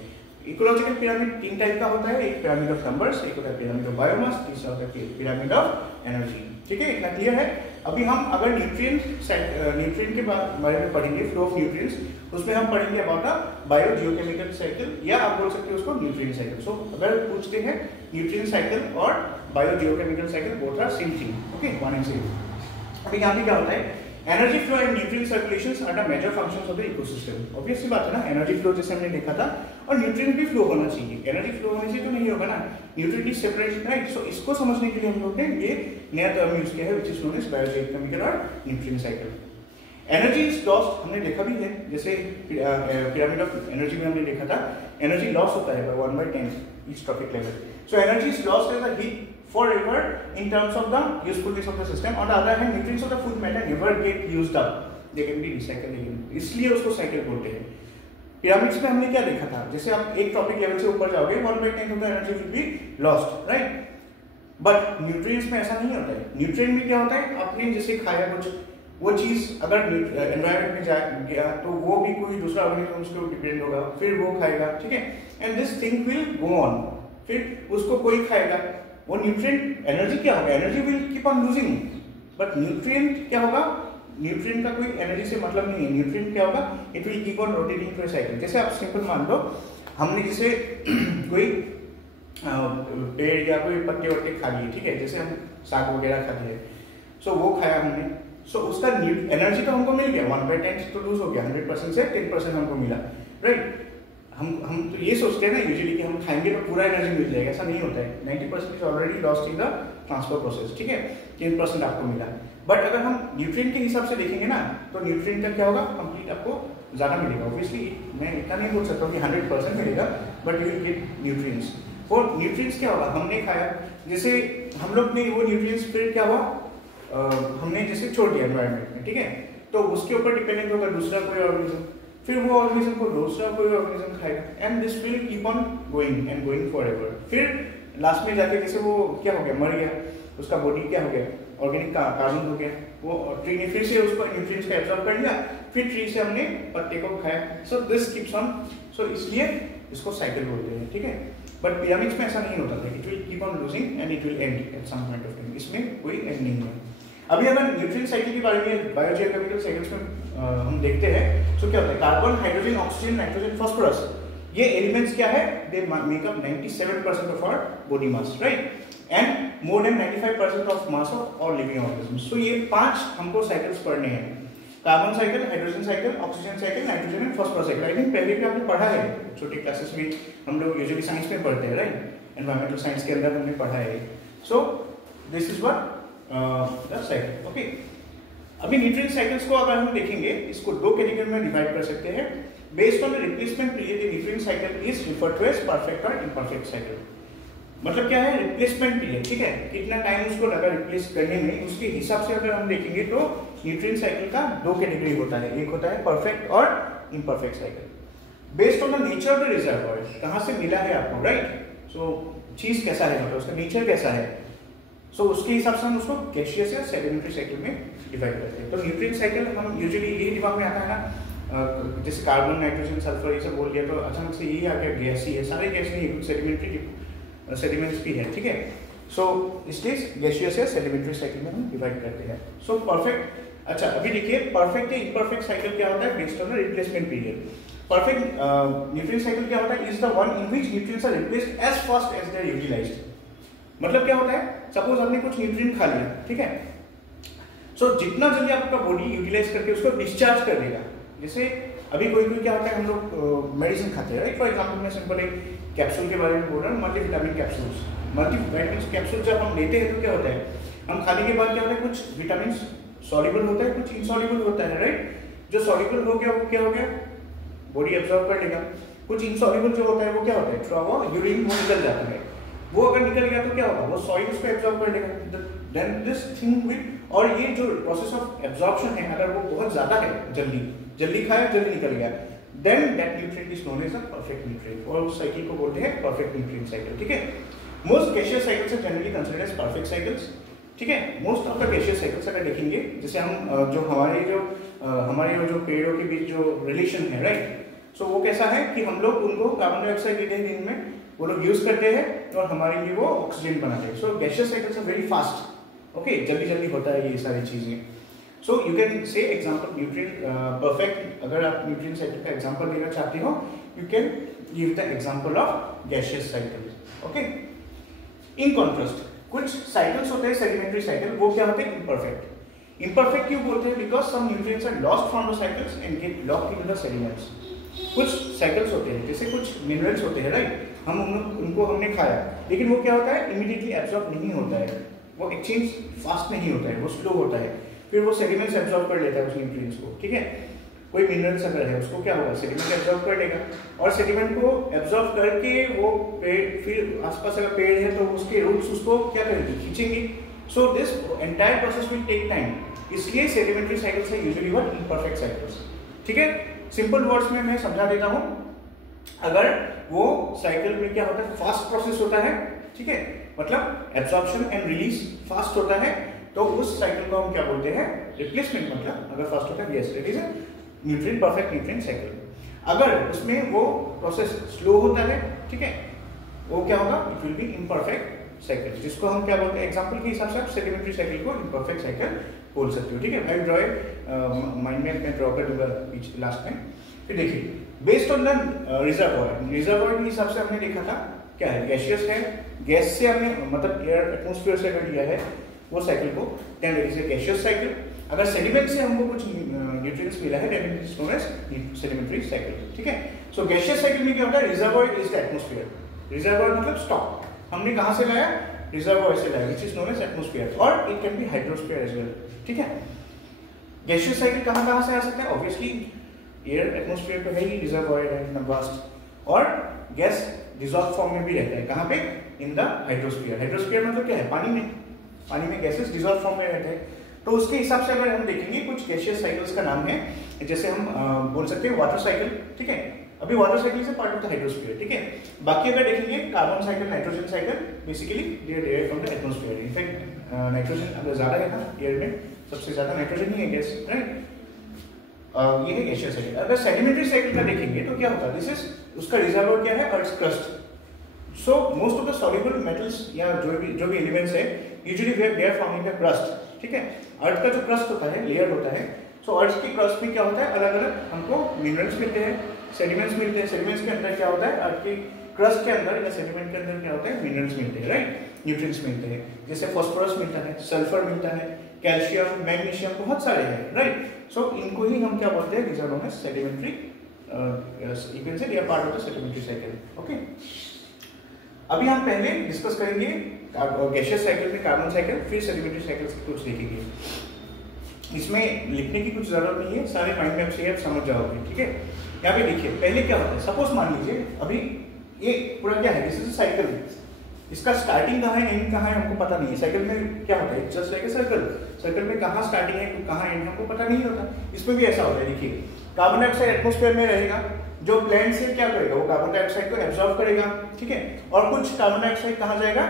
इकोलॉजिकल पिरामिड 3 टाइप का होता है, एक पिरामिड ऑफ नंबर्स, एक होता है पिरामिड ऑफ बायोमास, तीसरा होता है पिरामिड ऑफ एनर्जी, ठीक है। इतना क्लियर है? अभी हम अगर न्यूट्रिएंट के बारे में पढ़ेंगे, फ्लो ऑफ न्यूट्रिएंट्स, उसमें हम पढ़ेंगे about a bio geochemical cycle, या आप बोल सकते हो उसको न्यूट्रिएंट साइकिल। सो अगर पूछते हैं न्यूट्रिएंट साइकिल और biogeochemical cycle, both are same thing, okay, one and same. अभी यहाँ पे क्या होता है? Energy flow and nutrient circulations are the major functions of the ecosystem. Obvious सी बात है ना, एनर्जी फ्लो जैसे हमने देखा था, और न्यूट्रिएंट भी फ्लो होना चाहिए। एनर्जी फ्लो होने से तो नहीं होगा ना, न्यूट्रिएंट इज सेपरेट, राइट। सो इसको समझने के लिए हम लोग ने ये नया टर्म यूज किया है, which is known as biochemical और nutrient cycle. Energy is lost हमने देखा भी है, जैसे पिरामिड ऑफ एनर्जी में हमने देखा था, एनर्जी लॉस होता है 1/10 each trophic level. So energy is lost as the heat forever in terms of the usefulness of the system. On the other hand, nutrients of the food matter never get used up, they can be recycled again, इसलिए उसको cycle बोलते हैं। Pyramids में हमने क्या देखा था, जैसे आप एक टॉपिक लेवल से ऊपर जाओगे 1/10 of the energy will be lost, right. But nutrients में ऐसा नहीं होता है। न्यूट्रिएंट में क्या होता है, आपने जैसे खाया कुछ, वो चीज अगर एनवायरनमेंट में जा गया तो वो भी कोई दूसरा ऑर्गेनिज्म उसके ऊपर डिपेंड होगा, फिर वो खाएगा, ठीक है, and this thing will go on, फिर उसको कोई खाएगा, वो न्यूट्रिएंट एनर्जी क्या होगा, energy will keep on losing, but nutrient क्या होगा, न्यूट्रिएंट का कोई एनर्जी से मतलब नहीं है। न्यूट्रिएंट क्या होगा, it will keep on rotating through cycle. जैसे आप सिंपल मान लो, हमने जैसे कोई पेड़ या कोई पत्ते वत्ते खा लिए, ठीक है, जैसे हम साग वगैरह खा लिए, सो वो खाया हमने, सो उसका एनर्जी तो हमको मिल गया, 1/10 तो लूज हो गया, 100% से 10% हमको मिला, राइट। हम तो ये सोचते हैं ना यूजुअली कि हम खाएंगे तो पूरा एनर्जी मिल जाएगा, ऐसा नहीं होता है। 90% is already lost in the transfer process, ठीक है, 10% आपको मिला। बट अगर हम न्यूट्रिएंट के हिसाब से देखेंगे ना, तो न्यूट्रिएंट का क्या होगा, कंप्लीट आपको ज़्यादा मिलेगा। ऑब्वियसली मैं इतना नहीं बोल सकता हूँ कि 100% मिलेगा, but you will get nutrients. और न्यूट्रिएंट्स क्या होगा, हमने खाया, जैसे हम लोग ने वो न्यूट्रिएंट्स फिर क्या हुआ, हमने जैसे छोड़ दिया एनवायरनमेंट में, ठीक है, तो उसके ऊपर डिपेंडेंट होगा दूसरा कोई ऑर्गेनिज्म, फिर वो ऑर्गेनिज्म को दूसरा कोई ऑर्गेनिज्म खाएगा, and this will keep on going and going forever. फिर लास्ट में जाके जैसे वो क्या हो गया, मर गया, उसका बॉडी क्या हो गया, ऑर्गेनिक का कार्बन हो गया, वो ट्री ने फिर से उसको न्यूट्रिएंट्स का एब्जॉर्ब कर लिया, फिर ट्री से हमने पत्ते को खाया, सो दिस कीप्स ऑन, सो इसलिए इसको साइकिल बोलते हैं, ठीक है। बट पिरामिड्स में ऐसा नहीं होता था, it will keep on losing and it will end at some point of time, इसमें कोई एंड नहीं है। अभी अगर न्यूट्रिएंट साइकिल के बारे में बायोजियोकेमिकल साइकिल्स में हम देखते हैं, तो क्या होता है, carbon, hydrogen, oxygen, nitrogen, phosphorus, ये एलिमेंट्स क्या है, they make up 97% of our body mass, right, and more than 95% of mass of all living organisms. So ये 5 हमको साइकिल्स पढ़ने हैं, carbon cycle, hydrogen cycle, oxygen cycle, nitrogen and phosphorus cycle. I think पहले भी आपने पढ़ा है, छोटे क्लासेस में हम लोग यूजुअली साइंस में पढ़ते हैं, राइट, एनवायरमेंटल साइंस के अंदर हमने पढ़ा है। सो this is what the cycle, okay. अभी न्यूट्रिएंट साइकिल्स को अगर हम देखेंगे, इसको 2 कैटेगरी में डिवाइड कर सकते हैं। Based on the replacement period, the nutrient cycle is referred to as perfect और इम्परफेक्ट साइकिल। मतलब क्या है, रिप्लेसमेंट पीरियड, ठीक है, कितना टाइम उसको लगा रिप्लेस करने में, उसके हिसाब से अगर हम देखेंगे तो न्यूट्रिएंट साइकिल का 2 कैटेगरी होता है, एक होता है परफेक्ट और imperfect cycle. Based on the nature of the reservoir, कहाँ से मिला है आपको, राइट, सो चीज कैसा है, मतलब उसका नेचर कैसा है, सो उसके हिसाब से हम उसको गैसियस या सेडिमेंट्री साइकिल में डिवाइड करते हैं। तो न्यूट्रिएंट साइकिल हम यूजुअली यही दिमाग में आता है ना, जैसे कार्बन, नाइट्रोजन, सल्फर ये सब बोल दिया तो अचानक से यही आ गया, गैस ही है, सारे गैस नहीं है, कुछ सेडिमेंट्स भी है, ठीक है। सो इसलिए गैसियस या सेडिमेंट्री साइकिल में हम डिवाइड करते हैं। सो परफेक्ट, अच्छा अभी देखिए परफेक्ट या इम्परफेक्ट साइकिल क्या होता है, based on the replacement period. Perfect nutrient cycle क्या होता है, is the one in which nutrients are replaced as fast as they are utilised. मतलब क्या होता है, सपोज आपने कुछ न्यूट्रिएंट खा लिया, ठीक है, सो जितना जल्दी आपका बॉडी यूटिलाइज करके उसको डिस्चार्ज कर देगा। जैसे अभी कोई क्या होता है, हम लोग मेडिसिन खाते हैं, राइट, फॉर एग्जांपल मैं सिंपल एक कैप्सूल के बारे में बोल रहा हूँ, मल्टीविटामिन कैप्सूल्स। मल्टीविटामिन कैप्सूल जब हम लेते हैं तो क्या होता है, हम खाने के बाद क्या होता है, कुछ विटामिन सॉल्युबल होता है, कुछ इनसॉल्युबल होता है, राइट। जो सॉल्युबल हो गया वो क्या हो गया, बॉडी एब्जॉर्ब कर लेगा। कुछ इनसॉल्युबल जो होता है वो क्या होता है, थ्रू आवर यूरिन वो निकल जाता है, वो अगर निकल गया तो क्या होगा, वो सॉइल उसको एब्जॉर्ब कर लेगा, देन दिस थिंग विल, और ये जो प्रोसेस ऑफ एब्जॉर्प्शन है, अगर वो बहुत ज्यादा है, जल्दी खाया, जल्दी निकल गया, then that nutrient is known as a perfect nutrient, और उस साइकिल को बोलते हैं परफेक्ट न्यूट्रिएंट साइकिल, ठीक है। Most gaseous cycles are generally considered as perfect cycles, ठीक है। Most of the gaseous cycles अगर देखेंगे, जैसे हम जो हमारे जो पेड़ों के बीच जो रिलेशन है, राइट, सो वो कैसा है कि हम लोग उनको कार्बन डाइऑक्साइड देते हैं दिन में, वो लोग यूज करते हैं और हमारे लिए वो ऑक्सीजन बनाते हैं। So gaseous cycles are very fast, okay, जल्दी होता है ये सारी चीजें। So you can say example nutrient perfect, अगर आप न्यूट्रिएंट साइकिल का एग्जांपल देना चाहते हो, you can give the example of gaseous cycle, okay. In contrast कुछ साइकिल्स होते हैं सेडिमेंट्री साइकिल, वो क्या होते हैं, इम्परफेक्ट। इम्परफेक्ट क्यों बोलते हैं, because some nutrients are lost from the cycles and get locked in the sediments. कुछ साइकिल्स होते हैं, जैसे कुछ मिनरल्स होते हैं, राइट, हम उनको हमने खाया, लेकिन वो क्या होता है, इमीडिएटली एब्जॉर्ब नहीं होता है, वो एक्सचेंज फास्ट नहीं होता है, वो स्लो होता है, फिर वो सेडिमेंट्स एब्जॉर्ब कर लेता है उस न्यूट्रिएंट्स को, ठीक है। कोई मिनरल्स अगर है उसको क्या होगा, सेडिमेंट एब्जॉर्ब कर लेगा और सेडिमेंट को एब्जॉर्ब करके वो फिर आसपास अगर पेड़ है तो उसके रूट्स उसको क्या करेंगे, खींचेंगे। So this entire process will take time, इसलिए सेडिमेंट्री साइकिल्स है यूजुअली वर इम्परफेक्ट साइकिल्स। ठीक है, सिंपल वर्ड्स में मैं समझा देता हूं, अगर वो साइकिल में क्या होता है, फास्ट प्रोसेस होता है, ठीक है, मतलब एब्जॉर्प्शन एंड रिलीज फास्ट होता है, तो उस साइकिल को हम क्या बोलते हैं, रिप्लेसमेंट। मतलब अगर फास्ट होता है, yes it is nutrient perfect nutrient cycle. अगर उसमें वो प्रोसेस स्लो होता है, ठीक है, वो क्या होगा, it will B imperfect cycle, जिसको हम क्या बोलते हैं, एग्जांपल के हिसाब से आप सेडिमेंट्री साइकिल को इम्परफेक्ट साइकिल बोल सकते हो। ठीक है, मैं ड्रॉ माइंड में मैं ड्रॉ कर दूंगा पीछे लास्ट में। फिर देखिए, बेस्ड ऑन द रिजर्वॉयर के हिसाब से हमने देखा था क्या है, गैसियस है, गैस से हमने मतलब एयर एटमॉस्फेयर से अगर लिया है वो साइकिल को, then it is a gaseous cycle. अगर सेडिमेंट से हमको कुछ न्यूट्रिएंट्स मिला है, then it is known as sedimentary cycle. ठीक है, सो गैसियस साइकिल में क्या होता है, reservoir is the atmosphere, reservoir मतलब स्टॉक, हमने कहां से लाया, रिजर्वॉयर से लाया, which is known as atmosphere, और it can be hydrosphere as well. ठीक है, गैसियस साइकिल कहां से आ सकता है, ऑब्वियसली एयर एटमॉस्फेयर तो है ही, रिजर्वॉयर है वास्ट, और गैस डिसॉल्व फॉर्म में भी रहता है, कहां पे, इन द हाइड्रोस्फीयर। हाइड्रोस्फीयर मतलब क्या है, पानी में गैसेस डिसॉल्व फॉर्म में रहते हैं। तो उसके हिसाब से अगर हम देखेंगे कुछ गैसियस साइकिल्स का नाम है, जैसे हम बोल सकते हैं वाटर साइकिल। ठीक है, अभी वाटर साइकिल से पार्ट ऑफ द हाइड्रोस्फीयर। ठीक है, बाकी अगर देखेंगे carbon cycle, nitrogen cycle, basically they are derived from the atmosphere. In fact nitrogen अगर ज्यादा है ना एयर में, सबसे ज्यादा नाइट्रोजन ही है गैस, राइट। ये है गैसियस साइकिल। अगर सेडिमेंट्री साइकिल का देखेंगे तो क्या होता है, दिस इज उसका रिजर्वॉयर क्या है, earth crust. So most of the soluble metals या जो भी एलिमेंट्स है, usually they are found in the crust. ठीक है, अर्थ का जो क्रस्ट होता है, लेयर होता है, सो अर्थ की क्रस्ट में क्या होता है, अलग अलग हमको मिनरल्स मिलते हैं, सेडिमेंट्स मिलते हैं। सेडिमेंट्स के अंदर क्या होता है, अर्थ की क्रस्ट के अंदर या सेडिमेंट के अंदर क्या होता है, मिनरल्स मिलते हैं, राइट, न्यूट्रिएंट्स मिलते हैं, जैसे फास्फोरस मिलता है, सल्फर मिलता है, कैल्शियम, मैग्नीशियम, बहुत सारे हैं, राइट। सो इनको ही हम क्या बोलते हैं, these are known as sedimentary, you can say they are part of the sedimentary cycle. Okay, अभी हम पहले डिस्कस करेंगे गैसियस साइकिल में कार्बन साइकिल, फिर सेडिमेंट्री साइकिल्स की कुछ देखेंगे। इसमें लिखने की कुछ जरूरत नहीं है, सारे माइंड मैप से आप समझ जाओगे। ठीक है, यहाँ पे देखिए पहले क्या होता है, सपोज मान लीजिए अभी ये पूरा क्या है, दिस इज अ साइकिल, इसका स्टार्टिंग कहाँ है, एंड कहाँ है, हमको पता नहीं है। साइकिल में क्या होता है, just like a circle, circle में कहाँ स्टार्टिंग है कहाँ एंड हमको पता नहीं होता। इसमें भी ऐसा होता है, देखिए कार्बन डाइऑक्साइड एटमॉस्फेयर में रहेगा, जो प्लेन से क्या करेगा, वो कार्बन डाइऑक्साइड को एब्जॉर्ब करेगा। ठीक है, और कुछ कार्बन डाइऑक्साइड कहाँ जाएगा,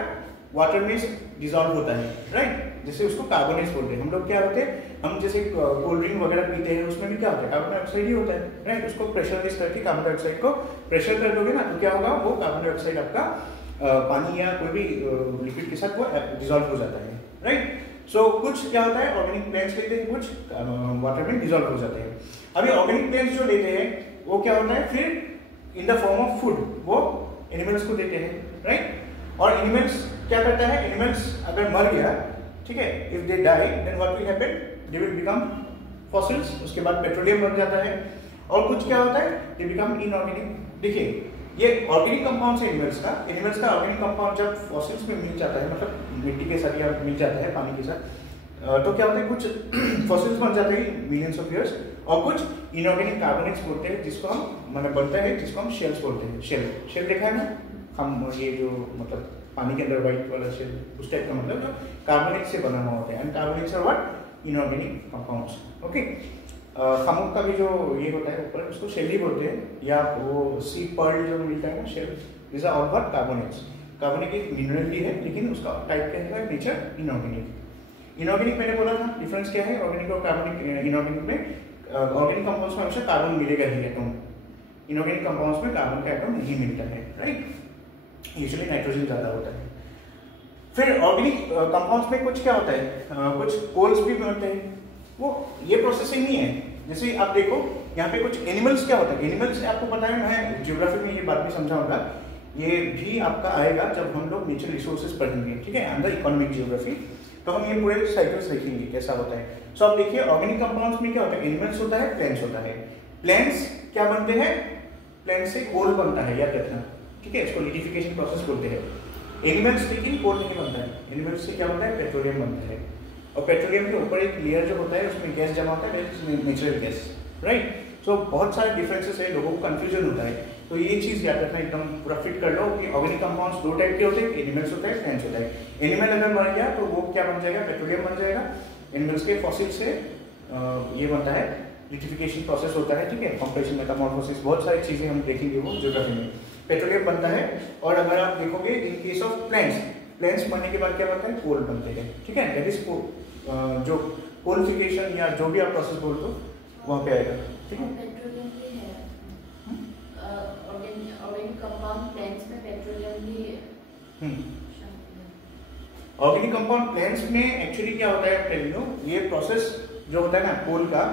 वाटर में डिसॉल्व होता है, राइट, जैसे उसको कार्बोनेट्स बोलते हैं। हम लोग क्या होते हैं, हम जैसे कोल्ड ड्रिंक वगैरह पीते हैं, उसमें भी क्या होता है, कार्बन डाइऑक्साइड ही होता है, राइट। उसको प्रेशराइज करके कार्बन डाइऑक्साइड को प्रेशर कर दोगे ना, तो क्या होगा, वो कार्बन डाइऑक्साइड आपका पानी या कोई भी लिक्विड के साथ वो डिसॉल्व हो जाता है, राइट। सो कुछ क्या होता है, ऑर्गेनिक प्लांट्स लेते हैं, कुछ वाटर में डिसॉल्व हो जाते हैं। अभी ऑर्गेनिक प्लांट्स जो लेते हैं वो क्या होता है, फिर इन द फॉर्म ऑफ फूड वो एनिमल्स को देते हैं, राइट। और एनिमल्स क्या करता है, एनिमल्स अगर मर गया, ठीक है, if they die then what will happen, they will become fossils, उसके बाद पेट्रोलियम बन जाता है। और कुछ क्या होता है, दे बिकम इनऑर्गेनिक। देखिए ये ऑर्गेनिक कंपाउंड है एनिमल्स का ऑर्गेनिक कंपाउंड जब फॉसिल्स में मिल जाता है, मतलब मिट्टी के साथ या मिल जाता है पानी के साथ, तो क्या होता है, कुछ फॉसिल्स बन जाते हैं मिलियंस ऑफ ईयर्स, और कुछ इनऑर्गेनिक कार्बोनेट्स बोलते हैं, जिसको हम मतलब बनता है, जिसको हम शेल्स बोलते हैं। शेल देखा है ना हम, ये जो मतलब पानी के अंदर व्हाइट वाला शेल, उस टाइप का, मतलब जो कार्बोनेट से बना हुआ होता है। And carbonates are what, inorganic compounds. Okay, खामुक का भी जो ये होता है ऊपर, उसको शेल ही बोलते हैं, या वो सी पर्ल जो मिलता है ना shale, this are all what, carbonates. Carbonate एक मिनरल भी है, लेकिन उसका टाइप क्या है, नेचर इनऑर्गेनिक। इनऑर्गेनिक मैंने बोला था, डिफरेंस क्या है ऑर्गेनिक और कार्बोनिक। इनऑर्गेनिक में ऑर्गेनिक कंपाउंड्स में हमेशा कार्बन मिलेगा ही एटम, इनऑर्गेनिक कंपाउंड्स में कार्बन का एटम नहीं मिलता है, राइट, यूजुअली नाइट्रोजन ज्यादा होता है। फिर ऑर्गेनिक कंपाउंड्स में कुछ क्या होता है, कुछ कोल्स भी बनते हैं, वो ये प्रोसेसिंग नहीं है। जैसे आप देखो यहाँ पे कुछ एनिमल्स क्या होता है, एनिमल्स आपको पता है, मैं ज्योग्राफी में ये बात भी समझाऊंगा, ये भी आपका आएगा जब हम लोग नेचर रिसोर्सेज पढ़ेंगे, ठीक है, अंदर इकोनॉमिक ज्योग्राफी, तो हम ये पूरे साइकिल्स देखेंगे कैसा होता है। सो आप देखिए ऑर्गेनिक कंपाउंड्स में क्या होता है, एनिमल्स होता है, प्लांट्स होता है। प्लांट्स क्या बनते हैं, प्लांट्स से कोल बनता है या कहते हैं, ठीक है, इसको लिटिफिकेशन प्रोसेस बोलते हैं। एनिमल्स लेकिन कोल नहीं बनता है, एनिमल्स से क्या बनता है, पेट्रोलियम बनता है, और पेट्रोलियम के ऊपर एक लेयर जो होता है उसमें गैस जमा होता है, नेचुरल गैस, राइट। सो बहुत सारे डिफरेंसेस है, लोगों को कंफ्यूजन होता है। तो ये चीज़ याद रखना, एकदम पूरा फिट कर लो कि ऑर्गेनिक कंपाउंड्स दो टाइप के होते हैं, एनिमल्स होता है, प्लांट्स होता है। एनिमल अगर मर गया तो वो क्या बन जाएगा, पेट्रोलियम बन जाएगा। एनिमल्स के फॉसिल से ये बनता है, लिक्विफिकेशन प्रोसेस होता है, ठीक है, कॉम्प्रेशन, मेटामॉर्फोसिस, बहुत सारी चीज़ें हम देखेंगे वो ज्योग्राफी में। पेट्रोलियम बनता है। और अगर आप देखोगे इन केस ऑफ प्लांट्स मरने के बाद क्या बनता है, कोल बनते हैं, ठीक है। दैट इज जो कोलिफिकेशन या जो भी आप प्रोसेस बोल दो वहाँ पे आएगा, ठीक है। पेट्रोलियम भी है, ऑर्गेनिक कंपाउंड प्लांट्स में पेट्रोलियम भी ऑर्गेनिक कंपाउंड प्लांट्स में एक्चुअली क्या होता है, ये प्रोसेस जो होता है ना कोल का,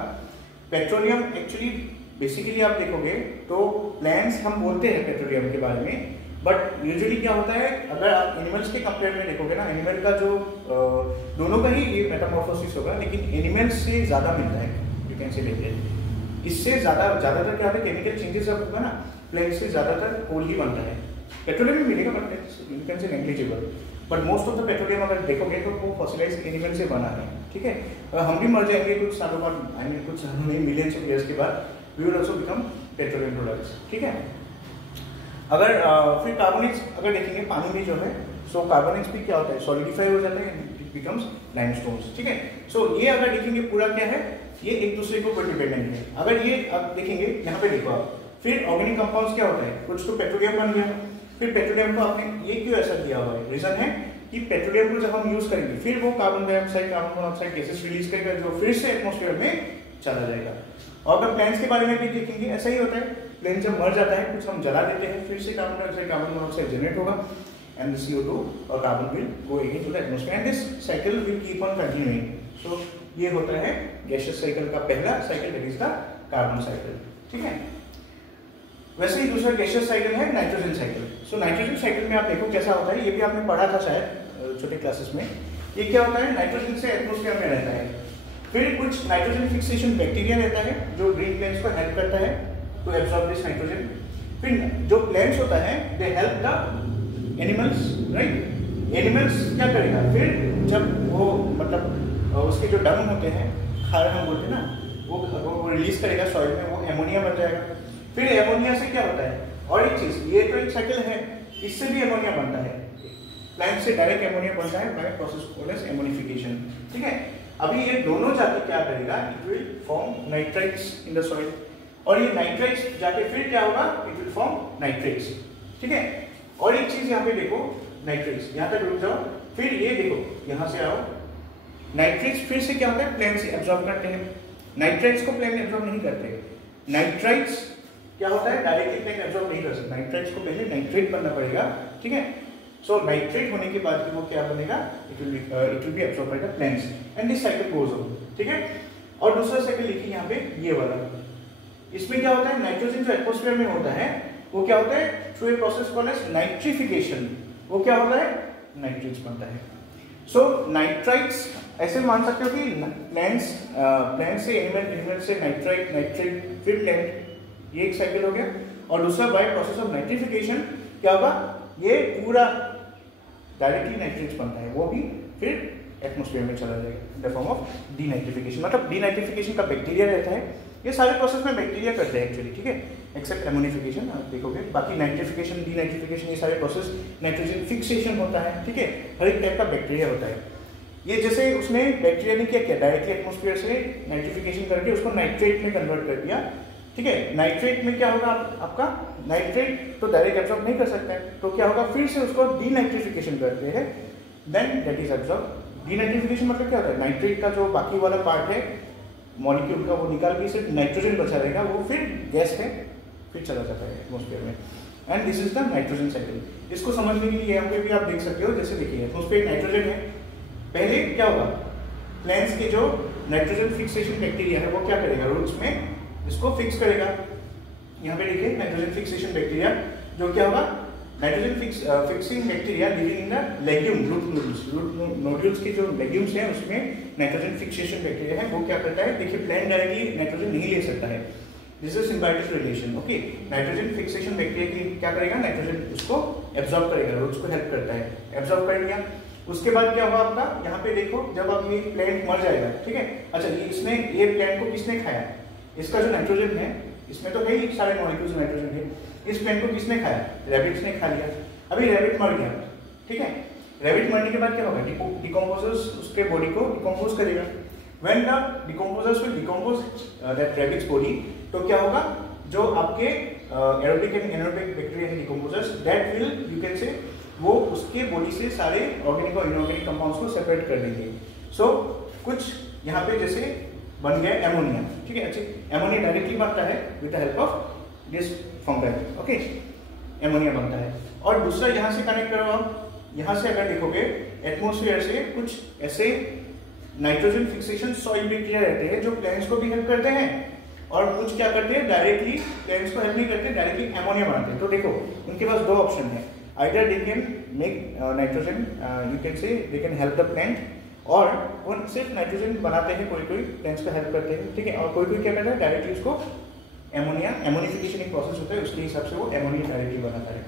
पेट्रोलियम एक्चुअली बेसिकली आप देखोगे तो प्लांट्स हम बोलते हैं पेट्रोलियम के बारे में, बट यूजुअली क्या होता है, अगर आप एनिमल्स के कंपेयर में देखोगे ना, एनिमल का जो दोनों का ही ये मेटामॉर्फोसिस होगा, लेकिन एनिमल्स से ज़्यादा मिलता है, यू कैन से लेते हैं। इससे ज़्यादातर क्या होता है, केमिकल चेंजेस जब होगा ना, प्लांट से ज़्यादातर कोल ही बनता है। पेट्रोलियम भी मिलेगा बट यू कैन से negligible, but most of the petroleum अगर देखोगे तो वो फॉसिलाइज्ड एनिमल से बना है, ठीक है। हम भी मर जाएंगे कुछ सालों बाद, आई मीन कुछ सालों नहीं, मिलियंस ऑफ ईयर्स के बाद we will also become petroleum products, ठीक है। अगर फिर कार्बोनेट्स अगर देखेंगे पानी में जो है, सो कार्बोनेट्स भी क्या होता है, सॉलिडिफाई हो जाता है, इट बिकम्स लाइमस्टोन्स, ठीक है। सो ये अगर देखेंगे पूरा क्या है, ये एक दूसरे के ऊपर डिपेंडेंट है। अगर ये अब देखेंगे यहाँ पे देखो आप, फिर ऑर्गेनिक कंपाउंड्स क्या होता है, कुछ तो पेट्रोलियम बन गया, फिर पेट्रोलियम को आपने ये क्यों ऐसा दिया हुआ है, रीजन है कि पेट्रोलियम को जब हम यूज करेंगे फिर वो carbon dioxide, carbon monoxide gases release करेगा, जो फिर से एटमॉस्फेयर में चला जाएगा। और अगर प्लांट्स के बारे में भी देखेंगे ऐसा ही होता है, प्लांट जब मर जाता है कुछ हम जला देते हैं, फिर से carbon dioxide, carbon monoxide generate होगा एंड द CO2 और carbon will go again to the atmosphere and this cycle will keep on continuing. So ये होता है गैसियस साइकिल का पहला cycle, that is the carbon cycle, ठीक है। वैसे ही दूसरा गैसियस साइकिल है nitrogen cycle. So nitrogen cycle में आप देखो कैसा होता है, ये भी आपने पढ़ा था शायद छोटे क्लासेस में। ये क्या होता है, नाइट्रोजन से एटमॉस्फेयर में रहता है, फिर कुछ नाइट्रोजन फिक्सेशन बैक्टीरिया रहता है जो ग्रीन प्लांट्स को हेल्प करता है टू एब्जॉर्ब दिस नाइट्रोजन। फिर जो प्लांट्स होता है they help the animals, right. Animals क्या करेगा, फिर जब वो मतलब उसके जो डंग होते हैं, खार हम बोलते हैं ना, वो रिलीज करेगा सॉइल में, वो एमोनिया बन जाएगा। फिर एमोनिया से क्या होता है, और एक चीज, ये तो एक साइकिल है, इससे भी एमोनिया बनता है, प्लांट से डायरेक्ट एमोनिया बनता है by process called as ammonification, ठीक है। अभी ये दोनों जाके क्या करेगा, it will form nitrites in the soil, और ये नाइट्राइट्स जाके फिर क्या होगा, इट विल फॉर्म नाइट्रेट्स, ठीक है। और एक चीज यहाँ पे देखो, नाइट्रेट्स यहाँ तक रुक जाओ, फिर ये देखो यहाँ से आओ, नाइट्रेट्स फिर से क्या होता है, प्लांट से एब्जॉर्ब करते हैं, नाइट्राइट्स को प्लांट एब्जॉर्ब नहीं करते। नाइट्राइट्स क्या होता है, डायरेक्टली प्लांट एब्जॉर्ब नहीं कर सकता, नाइट्राइट्स को पहले नाइट्रेट बनना पड़ेगा, ठीक है। सो नाइट्रेट होने के बाद वो क्या बनेगा, it will be absorb by the plants and this cycle goes on, ठीक है। और दूसरा साइकिल लिखिए यहाँ पे, ये वाला, इसमें क्या होता है, नाइट्रोजन जो एटमॉस्फेयर में होता है वो क्या होता है, through a process called as nitrification, वो क्या होता है, नाइट्रेट्स बनता है। सो नाइट्राइट्स ऐसे मान सकते हो कि प्लांट्स से एनिमल से नाइट्रेट फिर प्लांट, ये एक साइकिल हो गया। और दूसरा बाय प्रोसेस ऑफ नाइट्रिफिकेशन क्या होगा, ये पूरा डायरेक्टली नाइट्रेट्स बनता है, वो भी फिर एटमॉस्फेयर में चला जाएगा इन द फॉर्म ऑफ डीनाइट्रिफिकेशन। मतलब डीनाइट्रिफिकेशन का बैक्टीरिया रहता है, ये सारे प्रोसेस में बैक्टीरिया करते हैं एक्चुअली, ठीक है, एक्सेप्ट एमोनिफिकेशन आप देखोगे, बाकी नाइट्रिफिकेशन, डीनाइट्रिफिकेशन, ये सारे प्रोसेस, नाइट्रोजन फिक्सेशन होता है, ठीक है, हर एक टाइप का बैक्टीरिया होता है। ये जैसे उसने बैक्टीरिया ने क्या किया, डायरेक्टली एटमॉस्फेयर से नाइट्रिफिकेशन करके उसको नाइट्रेट में कन्वर्ट कर दिया, ठीक है। नाइट्रेट में क्या होगा, आपका नाइट्रेट तो डायरेक्ट एब्जॉर्ब नहीं कर सकता है, तो क्या होगा, फिर से उसको डीनाइट्रिफिकेशन करते हैं, then that is absorb. Denitrification मतलब क्या होता है, नाइट्रेट का जो बाकी वाला पार्ट है मॉलिक्यूल का, वो निकाल के सिर्फ नाइट्रोजन बचा रहेगा, वो फिर गैस है, फिर चला जाता है एटमॉस्फेयर में, and this is the nitrogen cycle. इसको समझने के लिए यहाँ पे भी आप देख सकते हो, जैसे देखिए एटमॉस्फेयर नाइट्रोजन है, पहले क्या होगा, प्लांट्स के जो नाइट्रोजन फिक्सेशन बैक्टीरिया है वो क्या करेगा, रूट्स में इसको फिक्स करेगा। यहाँ पे देखिए नाइट्रोजन फिक्सेशन बैक्टीरिया, जो क्या होगा, nitrogen fixing bacteria living in the legume, root nodules के जो लेग्यूम्स हैं उसमें नाइट्रोजन फिक्सेशन बैक्टीरिया है, वो क्या करता है, देखिए प्लांट डायरेक्टली नाइट्रोजन नहीं ले सकता है, this is symbiotic relation, okay. Nitrogen fixation bacteria की क्या करेगा, नाइट्रोजन उसको एब्जॉर्ब करेगा, रूट्स को हेल्प करता है, एब्जॉर्ब कर लिया। उसके बाद क्या हुआ आपका, यहाँ पे देखो जब अब ये प्लांट मर जाएगा, ठीक है। अच्छा, ये प्लांट को किसने खाया, इसका जो नाइट्रोजन है इसमें तो है ही सारे मॉलिक्यूल्स नाइट्रोजन के, इस प्लांट को किसने खाया, रैबिट्स ने खा लिया। अभी रैबिट मर गया, ठीक है, रैबिट मरने के बाद क्या होगा, डिकम्पोजर्स उसके बॉडी को डिकम्पोज करेगा। When the decomposers will decompose that rabbits body, तो क्या होगा, जो आपके एरोबिक एंड एनारोबिक बैक्टीरिया है decomposers, that will you can से वो उसके बॉडी से सारे ऑर्गेनिक और इनऑर्गेनिक कंपाउंड्स को सेपरेट कर देंगे। सो कुछ यहाँ पे जैसे बन गया एमोनिया, ठीक है, अच्छी एमोनिया डायरेक्टली बनता है with the help of this fungi, okay, ammonia बनता है। और दूसरा यहाँ से कनेक्ट करो आप, यहाँ से अगर देखोगे एटमोस्फेयर से कुछ ऐसे नाइट्रोजन फिक्सेशन सॉइल बैक्टीरिया रहते हैं जो प्लांट्स को भी हेल्प करते हैं, और कुछ क्या करते हैं डायरेक्टली प्लांट्स को हेल्प नहीं करते, डायरेक्टली एमोनिया बनाते हैं। तो देखो उनके पास दो ऑप्शन है, either they can make nitrogen, you can से they can help the plant, और वो सिर्फ नाइट्रोजन बनाते हैं, कोई कोई प्लांट्स को हेल्प करते हैं, ठीक है, और कोई कोई क्या करता है डायरेक्टली उसको एमोनिया, एमोनिफिकेशन एक प्रोसेस होता है, उसके हिसाब से वो एमोनिया डायरेक्टली बनाता है।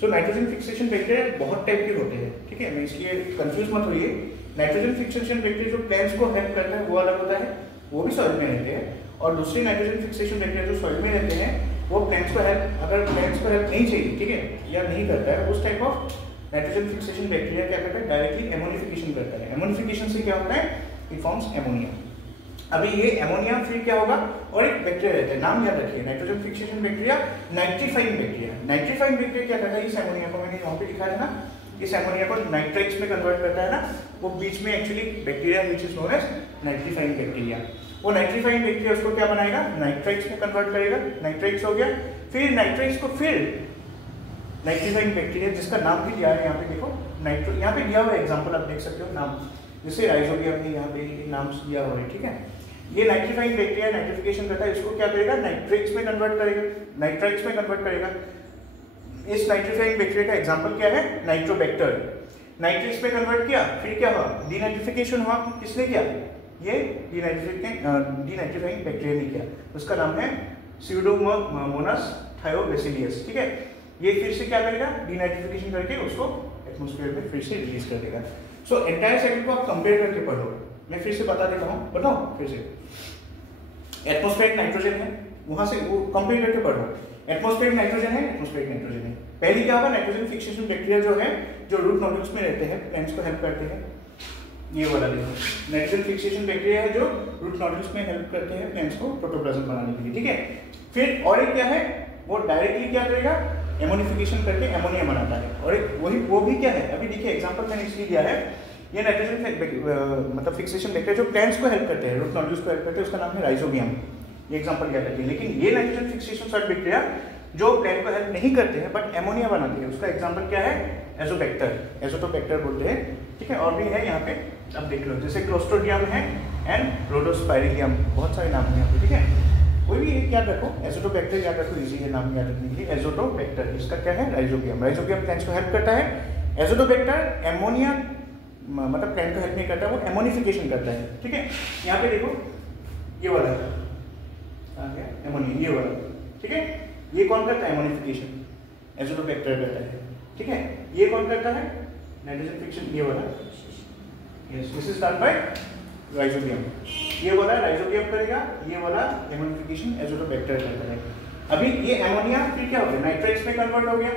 सो नाइट्रोजन फिक्सेशन बैक्टीरिया बहुत टाइप के होते हैं, ठीक है, मैं इसलिए कंफ्यूज मत होइए। नाइट्रोजन फिक्सेशन बैक्टीरिया जो प्लांट्स को हेल्प करता है वो अलग होता है, वो भी सॉइल में रहते हैं, और दूसरे नाइट्रोजन फिक्सेशन बैक्टीरिया जो सॉइल में रहते हैं वो प्लांट्स को हेल्प, अगर प्लांट्स को हेल्प नहीं चाहिए, ठीक है, या नहीं करता है, उस type of nitrogen fixation bacteria क्या करता है डायरेक्टली एमोनिफिकेशन करता है। एमोनिफिकेशन से क्या होता है, इट फॉर्म्स एमोनिया। अभी ये एमोनिया फिर क्या होगा, और एक बैक्टीरिया रहता है, नाम याद रखिए, nitrogen fixation bacteria nitrifying bacteria. Nitrifying bacteria क्या करता है, इस एमोनिया को मैंने यहाँ पे लिखा है ना, इस एमोनिया को नाइट्राइट्स में कन्वर्ट करता है ना, वो बीच में actually bacteria which is known as nitrifying bacteria. वो नाइट्रीफाइंग बैक्टीरिया उसको क्या बनाएगा, नाइट्राइट्स में कन्वर्ट करेगा, नाइट्राइट्स हो गया, फिर नाइट्राइट्स को फिर नाइट्रीफाइंग बैक्टीरिया, जिसका नाम भी दिया है यहाँ पे देखो, नाइट्रो यहाँ पे दिया हुआ है एग्जांपल, आप देख सकते हो नाम, जैसे राइजोबियम ने यहाँ पे नाम दिया हुआ है, ठीक है। ये नाइट्रीफाइंग बैक्टीरिया नाइट्रिफिकेशन करता है, इसको क्या करेगा, नाइट्रेट्स में कन्वर्ट करेगा, नाइट्राइट्स में कन्वर्ट करेगा। इस नाइट्रीफाइंग बैक्टीरिया का एग्जांपल क्या है, नाइट्रोबैक्टर। नाइट्रेट्स में कन्वर्ट किया, फिर क्या हुआ, डीनाइट्रिफिकेशन हुआ, किसने किया, ये डीनाइट्रिफाइंग बैक्टीरिया ने किया, उसका नाम है स्यूडोमोनास थायोबैसिलियस, ठीक है। ये फिर से क्या करेगा, डीनाइट्रिफिकेशन करके उसको एटमॉस्फेयर में फिर से रिलीज कर देगा। सो एंटायर साइकिल को आप कंपेयर करके पढ़ो, मैं फिर से बता देता हूँ, बताओ फिर से। एटमॉस्फेरिक नाइट्रोजन है, वहां से वो कंपेयर करके पढ़ो, एटमॉस्फेरिक नाइट्रोजन है, एटमॉस्फेरिक नाइट्रोजन है। पहले क्या होगा, नाइट्रोजन फिक्सेशन बैक्टीरिया जो है, जो रूट नोड्यूल्स में रहते हैं, प्लांट्स को हेल्प करते हैं, ये वाला देखो, नाइट्रोजन फिक्सेशन बैक्टीरिया है जो रूट नोड्यूल्स में हेल्प करते हैं प्लांट्स को प्रोटोप्लाज्म बनाने के लिए, ठीक है। फिर और एक क्या है, वो डायरेक्टली क्या करेगा, एमोनिफिकेशन करके एमोनिया बनाता है, और एक वही वो भी क्या है, अभी देखिए एग्जांपल मैंने इसलिए दिया है, ये नाइट्रोजन मतलब फिक्सेशन बैक्टीरिया जो प्लांट्स को हेल्प करते हैं, रूट नोड्यूल्स को हेल्प करते हैं, उसका नाम है राइजोबियम, ये एग्जांपल क्या करती है। लेकिन ये नाइट्रोजन फिक्सेशन सॉइल बैक्टीरिया जो प्लांट को हेल्प नहीं करते हैं बट एमोनिया बनाते हैं, उसका एग्जांपल क्या है, एजोबैक्टर, एजोटोबैक्टर बोलते हैं, ठीक है। और भी है यहाँ पे, अब देख लो, जैसे क्लोस्ट्रोडियम है एंड रोडोस्पाइरिलियम, बहुत सारे नाम है यहाँ पे, ठीक है। कोई भी एक याद रखो, एजोटोबैक्टर याद रखो, इजी है नाम याद रखने के लिए, एजोटोबैक्टर, इसका क्या है, राइजोबियम। राइजोबियम प्लांट्स को हेल्प करता है, एजोटोबैक्टर एमोनिया मतलब प्लांट को हेल्प नहीं करता, वो एमोनिफिकेशन करता है, ठीक है। यहाँ पे देखो ये वाला आ गया एमोनिया, ये वाला, ठीक है। ये कौन करता है, एमोनिफिकेशन, एजोटोबैक्टर करता है, ठीक है। ये कौन करता है, नाइट्रोजन फिक्सेशन, ये वाला, yes, this is done by rhizobium. ये वाला राइजोबियम करेगा, ये वाला एमोनिफिकेशन एजोटोबैक्टर करता है। अभी ये एमोनिया फिर क्या हो गया, नाइट्राइट्स में कन्वर्ट हो गया,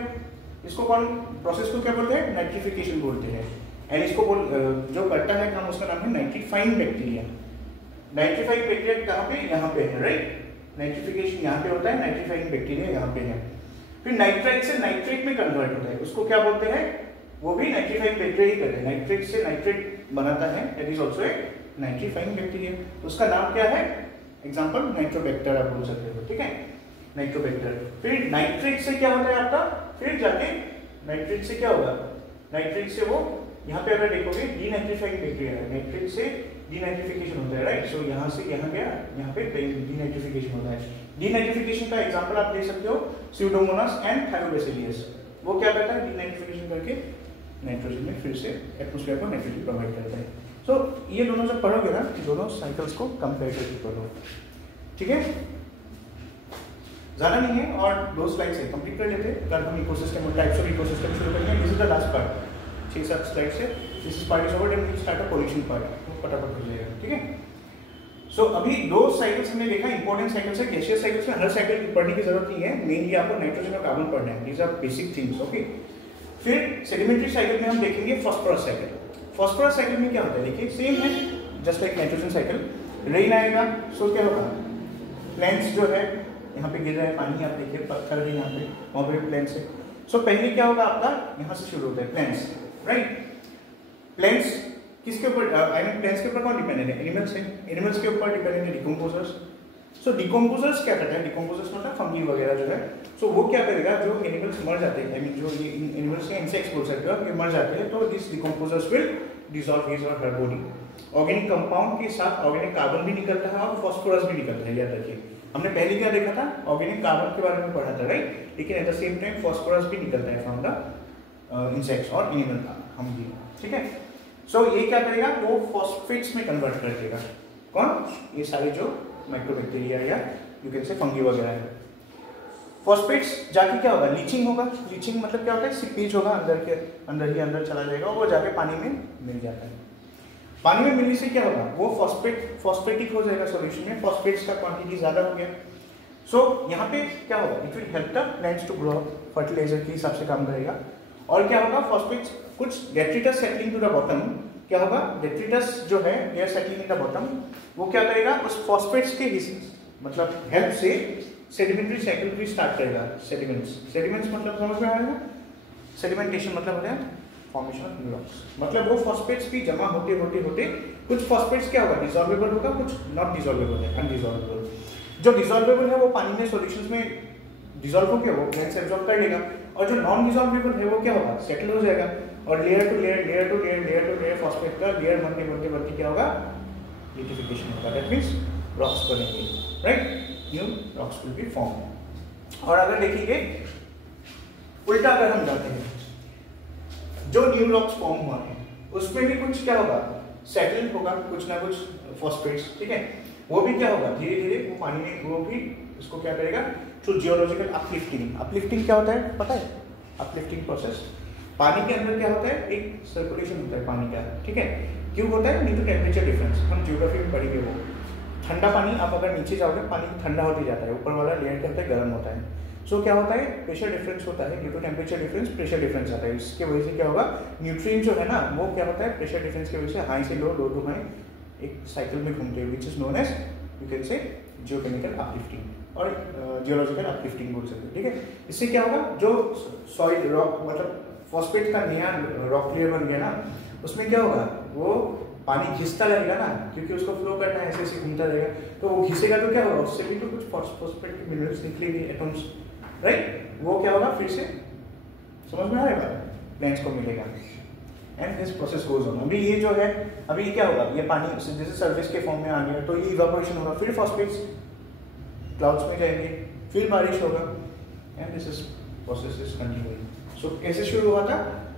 इसको कौन, प्रोसेस को क्या बोलते हैं, नाइट्रिफिकेशन बोलते हैं। एंड इसको जो करता है काम, उसका नाम है नाइट्रीफाइंग बैक्टीरिया। नाइट्रीफाइंग बैक्टीरिया कहाँ पे, यहाँ पे है, राइट। नाइट्रिफिकेशन यहाँ पे होता है, नाइट्रीफाइंग बैक्टीरिया यहाँ पे है। फिर नाइट्राइट से नाइट्रेट में कन्वर्ट होता है, उसको क्या बोलते हैं, वो भी नाइट्रीफाइंग बैक्टीरिया ही करते हैं। नाइट्रेट से नाइट्रेट बनाता है, that is also a nitrifying bacteria, उसका नाम क्या है, एग्जांपल नाइट्रोबैक्टर आप बोल सकते हो, ठीक है, नाइट्रोबैक्टर। फिर नाइट्रेट से क्या होता है आपका, फिर जाके नाइट्रेट से क्या होगा, नाइट्रेट से वो यहाँ पे अगर देखोगे डीनाइट्रीफाइंग बैक्टीरिया है, नाइट्रेट से डीनाइट्रिफिकेशन होता है, राइट। सो यहाँ से यहाँ गया, यहाँ पे डीनाइट्रिफिकेशन होता है। डीनाइट्रिफिकेशन का एग्जांपल आप देख सकते हो, स्यूडोमोनास एंड थायोबैसिलियस। वो क्या करता है, डीनाइट्रिफिकेशन करके नाइट्रोजन में फिर से एटमॉस्फेयर को नाइट्रोजन प्रोवाइड करता है। सो ये दोनों जब पढ़ोगे ना, दोनों साइकिल्स को कंपेयर करके पढ़ो, ठीक है। ज़्यादा नहीं है, और 2 स्लाइड्स है, कंप्लीट कर लेते हैं। कल हम इकोसिस्टम और टाइप्स ऑफ इकोसिस्टम शुरू करेंगे। This is the last part, 6-7 slide से this is part is over, then we start a pollution part, तो फटाफट हो जाएगा, ठीक है। सो अभी दो साइकिल्स हमने देखा, इंपॉर्टेंट साइकिल्स है। गैसियस साइकिल्स में हर साइकिल पढ़ने की जरूरत नहीं है, मेनली आपको नाइट्रोजन और कार्बन पढ़ना है, these are basic things, okay. फिर सेडिमेंट्री साइकिल में हम देखेंगे फॉस्फोरस साइकिल। फॉस्फोरस साइकिल में क्या होता है, देखिए सेम है just like nitrogen cycle. Rain आएगा सो क्या होगा, प्लेन्स जो है यहाँ पे गिर रहा है पानी, आप देखिए पत्थर है यहाँ पे, वहाँ पे प्लेन्स है। सो पहले क्या होगा आपका, यहाँ से शुरू होता है प्लेन्स, राइट। प्लेन्स किसके ऊपर, आई मीन प्लेन्स के ऊपर कौन डिपेंडेंट है, एनिमल्स है। एनिमल्स के ऊपर डिपेंडेंट है डिकम्पोजर्स। सो डिकम्पोजर्स क्या करता है, डिकम्पोजर्स मतलब फंगी वगैरह जो है, सो वो क्या करेगा, जो एनिमल्स मर जाते हैं, आई मीन जो ये एनिमल्स या इंसेक्ट्स बोल सकते हो, ये मर जाते हैं, तो this decomposers will dissolve his और हर बॉडी। ऑर्गेनिक कंपाउंड के साथ ऑर्गेनिक कार्बन भी निकलता है और फॉस्फोरस भी निकलता है, याद रखिए। हमने पहले क्या देखा था, ऑर्गेनिक कार्बन के बारे में पढ़ा था, राइट। लेकिन at the same time phosphorus भी निकलता है फ्रॉम द इंसेक्ट्स और एनिमल हम भी, ठीक है। सो ये क्या करेगा, वो फॉस्फेट्स में कन्वर्ट कर देगा। कौन, ये सारे जो माइक्रोबैक्टीरिया या यू कैन से फंगी वगैरह है। फॉस्फेट्स जाके क्या होगा, लीचिंग होगा। लीचिंग मतलब क्या होता है, सीपेज होगा, अंदर ही अंदर चला जाएगा और वो जाके पानी में मिल जाता है। पानी में मिलने से क्या होगा, वो फॉस्फेटिक हो जाएगा सॉल्यूशन में, फॉस्फेट्स का क्वांटिटी ज्यादा हो गया। सो यहाँ पे क्या होगा, it will help the plants to grow, fertiliser के हिसाब से काम करेगा। और क्या होगा, फॉस्फेट्स कुछ detritus settling to the bottom, क्या होगा, डेट्रिटस जो है are settling in the bottom, वो क्या करेगा, उस फॉस्फेट्स के मतलब हेल्प से सेडिमेंट्री साइकिल भी स्टार्ट करेगा। सेडिमेंट्स मतलब समझ में आएगा, सेडिमेंटेशन मतलब होता है फॉर्मेशन ऑफ न्यू रॉक्स। मतलब वो फॉस्फेट्स भी जमा होते होते होते कुछ फॉस्फेट्स क्या होगा, डिसॉल्वेबल होगा, कुछ नॉट डिसॉल्वेबल है, अनडिसॉल्वेबल। जो डिसॉल्वेबल है वो पानी में सॉल्यूशंस में डिसॉल्व होकर वो प्लांट्स एब्जॉर्ब कर लेगा, और जो नॉन डिसॉल्वेबल है वो क्या होगा, सेटल हो जाएगा। और लेयर टू लेयर फॉस्फेट का लेयर बनते क्या होगा, लिथिफिकेशन होगा, दैट मींस रॉक्स बनेंगे, right, new rocks will be form. और अगर देखिए उल्टा अगर हम जाते हैं, जो न्यू रॉक्स फॉर्म हुआ है उसमें भी कुछ क्या होगा, सेटल होगा कुछ ना कुछ फॉस्फेट्स, ठीक है। वो भी क्या होगा, धीरे धीरे वो पानी में, वो भी इसको क्या करेगा, थ्रू जियोलॉजिकल अपलिफ्टिंग। अपलिफ्टिंग क्या होता है पता है, अपलिफ्टिंग प्रोसेस, पानी के अंदर क्या होता है, एक सर्कुलेशन होता है पानी का, ठीक है। क्यों होता है, ड्यू टू टेम्परेचर डिफरेंस, हम ज्योग्राफी में पढ़ेंगे वो। ठंडा पानी, आप अगर नीचे जाओगे पानी ठंडा होते जाता है, ऊपर वाला लेयर क्या होता है, गर्म होता है। सो क्या होता है, प्रेशर डिफरेंस होता है, due to temperature difference pressure difference आता है। इसके वजह से क्या होगा, न्यूट्रिएंट जो है ना, वो क्या होता है, प्रेशर डिफरेंस की वजह से हाई से लो, लो टू हाई एक साइकिल में घूमते हैं, which is known as you can say geochemical uplifting और जियोलॉजिकल अपलिफ्टिंग बोल सकते हैं, ठीक है। इससे क्या होगा, जो सॉइल रॉक मतलब फॉस्फेट का नया रॉक लेयर बन गया ना, उसमें क्या होगा, वो पानी घिसता रहेगा ना, क्योंकि उसको फ्लो करना है, ऐसे ऐसे घूमता रहेगा, तो वो घिसेगा तो क्या होगा, उससे भी तो कुछ फॉस्फेट के मिनरल्स निकलेंगे, एटम्स, राइट। वो क्या होगा, फिर से समझ में आएगा, प्लांट्स को मिलेगा, and this process goes on. अभी ये जो है, अभी ये क्या होगा, ये पानी जैसे सरफेस के फॉर्म में आ गया, तो ये इवापोरेशन होगा, फिर फॉस्फेट्स क्लाउड्स में जाएंगे, फिर बारिश होगा, and this is process is continuing. So कैसे शुरू हुआ था,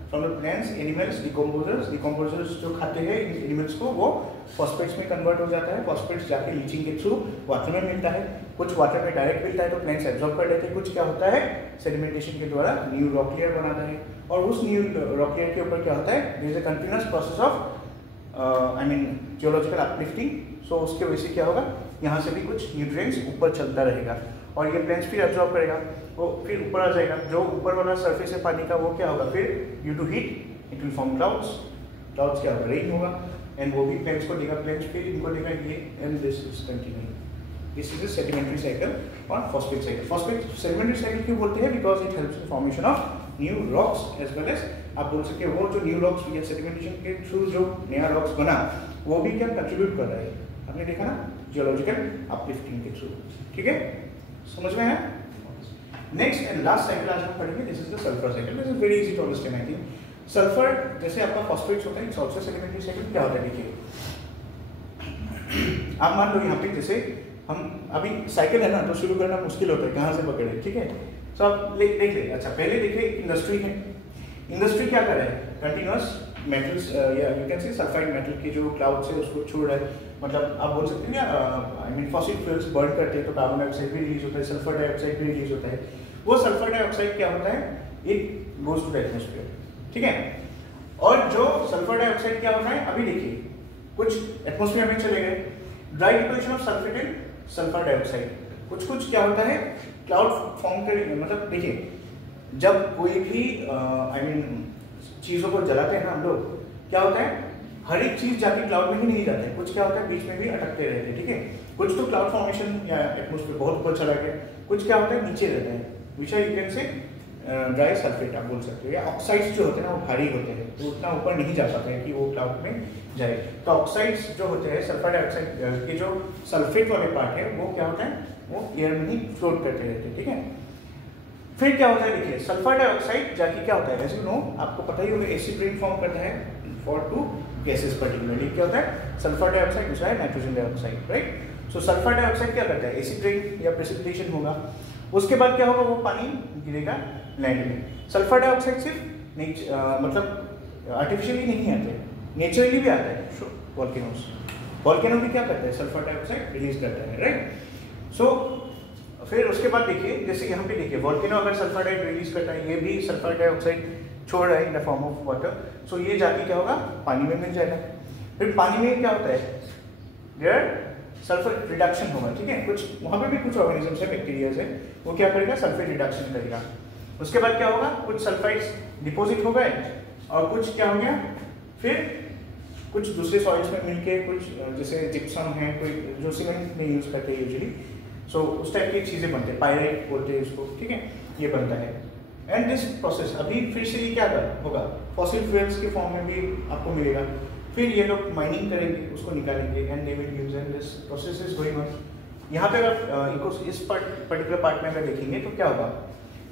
from the plants, animals, decomposers जो खाते हैं एनिमल्स को, वो फॉस्फेट्स में कन्वर्ट हो जाता है, फॉस्फेट्स जाके लीचिंग के थ्रू वाटर में मिलता है, कुछ वाटर में डायरेक्ट मिलता है तो प्लांट्स एब्जॉर्ब कर लेते हैं, कुछ क्या होता है, सेडिमेंटेशन के द्वारा न्यू रॉक लेयर बनाता है, और उस न्यू रॉक लेयर के ऊपर क्या होता है, there is a continuous process of I mean geological uplifting. So उसके वजह से क्या होगा, यहाँ से भी कुछ न्यूट्रिएंट्स ऊपर चलता रहेगा, और ये प्लांट्स फिर एब्जॉर्ब करेगा, वो फिर ऊपर आ जाएगा, जो ऊपर वाला सरफेस है पानी का, वो क्या होगा, फिर due to heat it will form clouds क्या होगा, रेन होगा, एंड वो भी प्लांट्स को देगा, प्लांट्स फिर इनको देगा ये, and this is continuing. This is a sedimentary cycle और phosphate cycle. Phosphate sedimentary cycle क्यों बोलते हैं, because it helps in formation of new rocks as well as, आप बोल सकते हैं वो जो न्यू रॉक्स या सेडिमेंटेशन के थ्रू जो नया रॉक्स बना, वो भी क्या कंट्रीब्यूट कर रहा है, आपने देखा ना, जियोलॉजिकल अपलिफ्टिंग के थ्रू, ठीक है, समझ में है। नेक्स्ट एंड लास्ट साइकिल आज हम पढ़ेंगे, this is the sulphur cycle. This is very easy to understand, I think. Sulphur जैसे आपका फॉस्फेट्स होता है, इट्स आल्सो सेडिमेंट्री साइकिल। क्या होता है देखिए, आप मान लो यहाँ पे जैसे हम अभी साइकिल है ना, तो शुरू करना मुश्किल होता है, कहाँ से पकड़े, ठीक है। तो आप देख ले, अच्छा पहले देखिए इंडस्ट्री है, इंडस्ट्री क्या कर रहा है, कंटिन्यूअस मेटल्स या यू कैन से सल्फाइड मेटल की जो क्लाउड से उसको छोड़ रहा है, मतलब आप बोल सकते हैं ना, I mean fossil fuels burn करते हैं तो कार्बन डाइऑक्साइड भी रिलीज होता है, सल्फर डाइऑक्साइड भी रिलीज होता है। वो सल्फर डाइऑक्साइड क्या होता है, it goes to the atmosphere, ठीक है। और जो सल्फर डाइऑक्साइड क्या होता है, अभी देखिए कुछ एटमॉस्फेयर में चले गए, dry deposition of sulphate and sulphur dioxide. कुछ कुछ क्या होता है क्लाउड फॉर्म करेंगे, मतलब देखिए जब कोई भी आई मीन चीज़ों को जलाते हैं ना हम लोग, क्या होता है हर एक चीज़ जाके क्लाउड में ही नहीं जाता है, कुछ क्या होता है बीच में भी अटकते रहते हैं, ठीक है। कुछ तो क्लाउड फॉर्मेशन या एटमॉस्फेयर बहुत ऊपर चला गया, कुछ क्या होता है नीचे रहता है, which are you can say dry sulphate आप बोल सकते हो, या ऑक्साइड्स जो होते हैं ना वो भारी होते हैं तो उतना ऊपर नहीं जा पाते हैं कि वो क्लाउड में जाए। तो ऑक्साइड्स जो होते हैं सल्फर डाइऑक्साइड के जो सल्फेट वाले पार्ट है वो क्या होता है वो एयर में ही फ्लोट करते रहते हैं, ठीक है। फिर क्या होता है देखिए सल्फर डाइऑक्साइड जाके क्या होता है, एज यू नो आपको पता ही होगा एसिड रेन फॉर्म करता है फॉर टू गैसेस पर्टिकुलरली। क्या होता है सल्फर डाइऑक्साइड, दूसरा है नाइट्रोजन डाइऑक्साइड, राइट। सो सल्फर डाइऑक्साइड क्या करता है एसिड रेन या प्रेसिपिटेशन होगा, उसके बाद क्या होगा वो पानी गिरेगा लैंड में। सल्फर डाइऑक्साइड सिर्फ मतलब आर्टिफिशियली नहीं आते, नेचुरली भी आता है वॉल्केनोस। वॉल्केनो भी क्या करता है सल्फर डाइऑक्साइड रिलीज करता है, राइट। सो फिर उसके बाद देखिए जैसे यहाँ पे देखिए वॉल्केनो अगर सल्फर डाइऑक्साइड रिलीज करता है, ये भी सल्फर डाइऑक्साइड छोड़ रहा है in the form of water, so ये जाके क्या होगा पानी में मिल जाएगा। फिर पानी में क्या होता है देयर सल्फर रिडक्शन होगा, ठीक है। कुछ वहाँ पे भी कुछ ऑर्गेनिजम्स है बैक्टीरियाज है वो क्या करेगा सल्फेट रिडक्शन करेगा। उसके बाद क्या होगा कुछ सल्फाइड्स डिपॉजिट हो गए और कुछ क्या हो गया फिर कुछ दूसरे सॉइल्स में मिलके कुछ जैसे जिप्सम है कोई जो सीमेंट में यूज करते हैं यूजुअली, सो उस टाइप की चीजें बनते हैं, पायराइट बोलते हैं इसको, ठीक है, ये बनता है। एंड दिस प्रोसेस अभी फिर से ये क्या होगा फॉसिल फ्यूल्स के फॉर्म में भी आपको मिलेगा, फिर ये लोग माइनिंग करेंगे उसको निकालेंगे and they will use and this process is going on. यहाँ पे अगर इस पर्टिकुलर पार्ट में अगर देखेंगे तो क्या होगा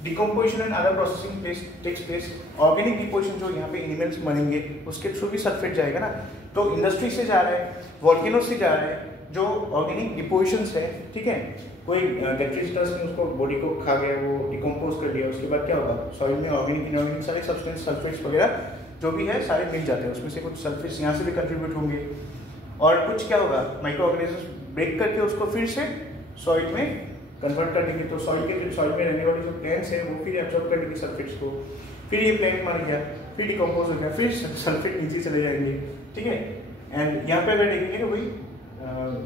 decomposition and other processing takes place. Organic deposition जो यहाँ पे एनिमल्स मरेंगे उसके थ्रू भी सल्फेट जाएगा ना, तो इंडस्ट्री से जा रहा है वॉल्केनो से जा रहा है जो ऑर्गेनिक डिपोजिशंस है, ठीक है। कोई डेट्रिटिस ने उसको बॉडी को खा गया वो डिकम्पोज कर दिया, उसके बाद क्या होगा सॉइल में ऑर्गेनिक इनऑर्गेनिक सारे सब्सटेंस सल्फेट्स वगैरह जो भी है सारे मिल जाते हैं, उसमें से कुछ सल्फेट्स यहाँ से भी कंट्रीब्यूट होंगे और कुछ क्या होगा माइक्रो ऑर्गेनिजम्स ब्रेक करके उसको फिर से सॉइल में कन्वर्ट कर देंगे, तो सॉइल में रहने वाले जो प्लांट्स हैं वो फिर एब्जॉर्ब कर देंगे सल्फेट्स को, फिर ये प्लांट मर गया फिर डिकम्पोज हो गया फिर सल्फेट नीचे चले जाएंगे, ठीक है। एंड यहाँ पे अगर देखेंगे तो वही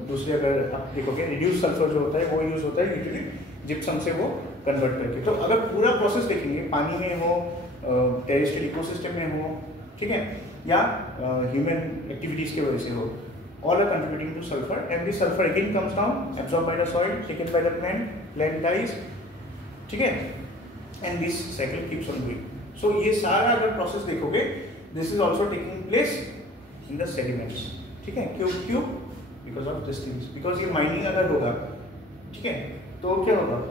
दूसरे अगर आप देखोगे रिड्यूस सल्फर जो होता है वो यूज होता है यूजुअली जिप्सम से वो कन्वर्ट करके। तो अगर पूरा प्रोसेस देखेंगे पानी में हो टेरेस्ट्रियल इकोसिस्टम में हो, ठीक है, या ह्यूमन एक्टिविटीज की वजह से हो, all are contributing to sulfur and this sulfur again comes down absorbed by the soil taken by the plant dies, ठीक है, and this cycle keeps on going। so ये सारा अगर प्रोसेस देखोगे this is also taking place in the sediments, ठीक है। क्यों because of these things, because ये mining अगर होगा, ठीक है, तो क्या होगा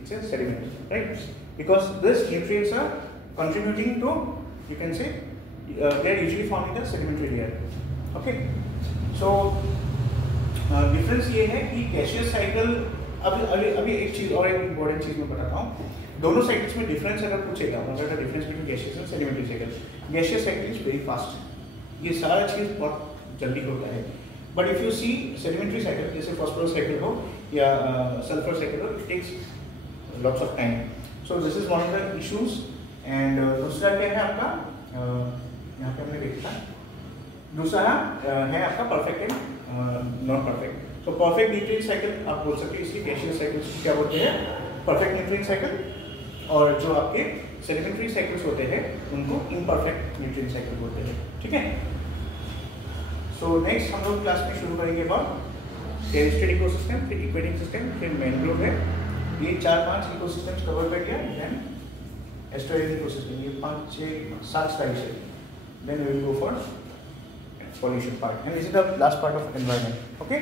it's a sediment, right, because this nutrients are contributing to you can say they are usually found in the sedimentary layer, okay। So difference ये है कि गैसियस साइकिल अभी एक चीज और एक इम्पोर्टेंट चीज मैं बताता हूँ, दोनों साइकिल्स में डिफरेंस अगर पूछेगा मतलब difference between gaseous and sedimentary cycle, gaseous cycle is very fast, ये सारा चीज बहुत जल्दी होता है, but if you see sedimentary cycle जैसे फॉस्फोरस साइकिल हो या सल्फर साइकिल हो it takes lots of time. So this is one of the issues. And दूसरा क्या है आपका यहाँ पे हमने देखा, दूसरा है आपका परफेक्ट एंड नॉन परफेक्ट। तो परफेक्ट न्यूट्रिएंट साइकिल आप बोल सकते हो, इसकी गैसियस साइकिल्स क्या बोलते हैं परफेक्ट न्यूट्रिएंट साइकिल, और जो आपके सेडिमेंट्री साइकिल्स होते हैं उनको इम्परफेक्ट न्यूट्रिएंट साइकिल बोलते हैं, ठीक है। सो नेक्स्ट हम लोग क्लास में शुरू करेंगे अबाउट टेरेस्ट्रियल इकोसिस्टम, फिर इक्वेटिक सिस्टम, फिर मैंग्रोव है, ये 4-5 इकोसिस्टम्स कवर कर दिया, देन एस्टुअरिन इकोसिस्टम, ये 5-6-7 स्टाइल्स है, then we will go for pollution part, and this is the last part of environment, okay।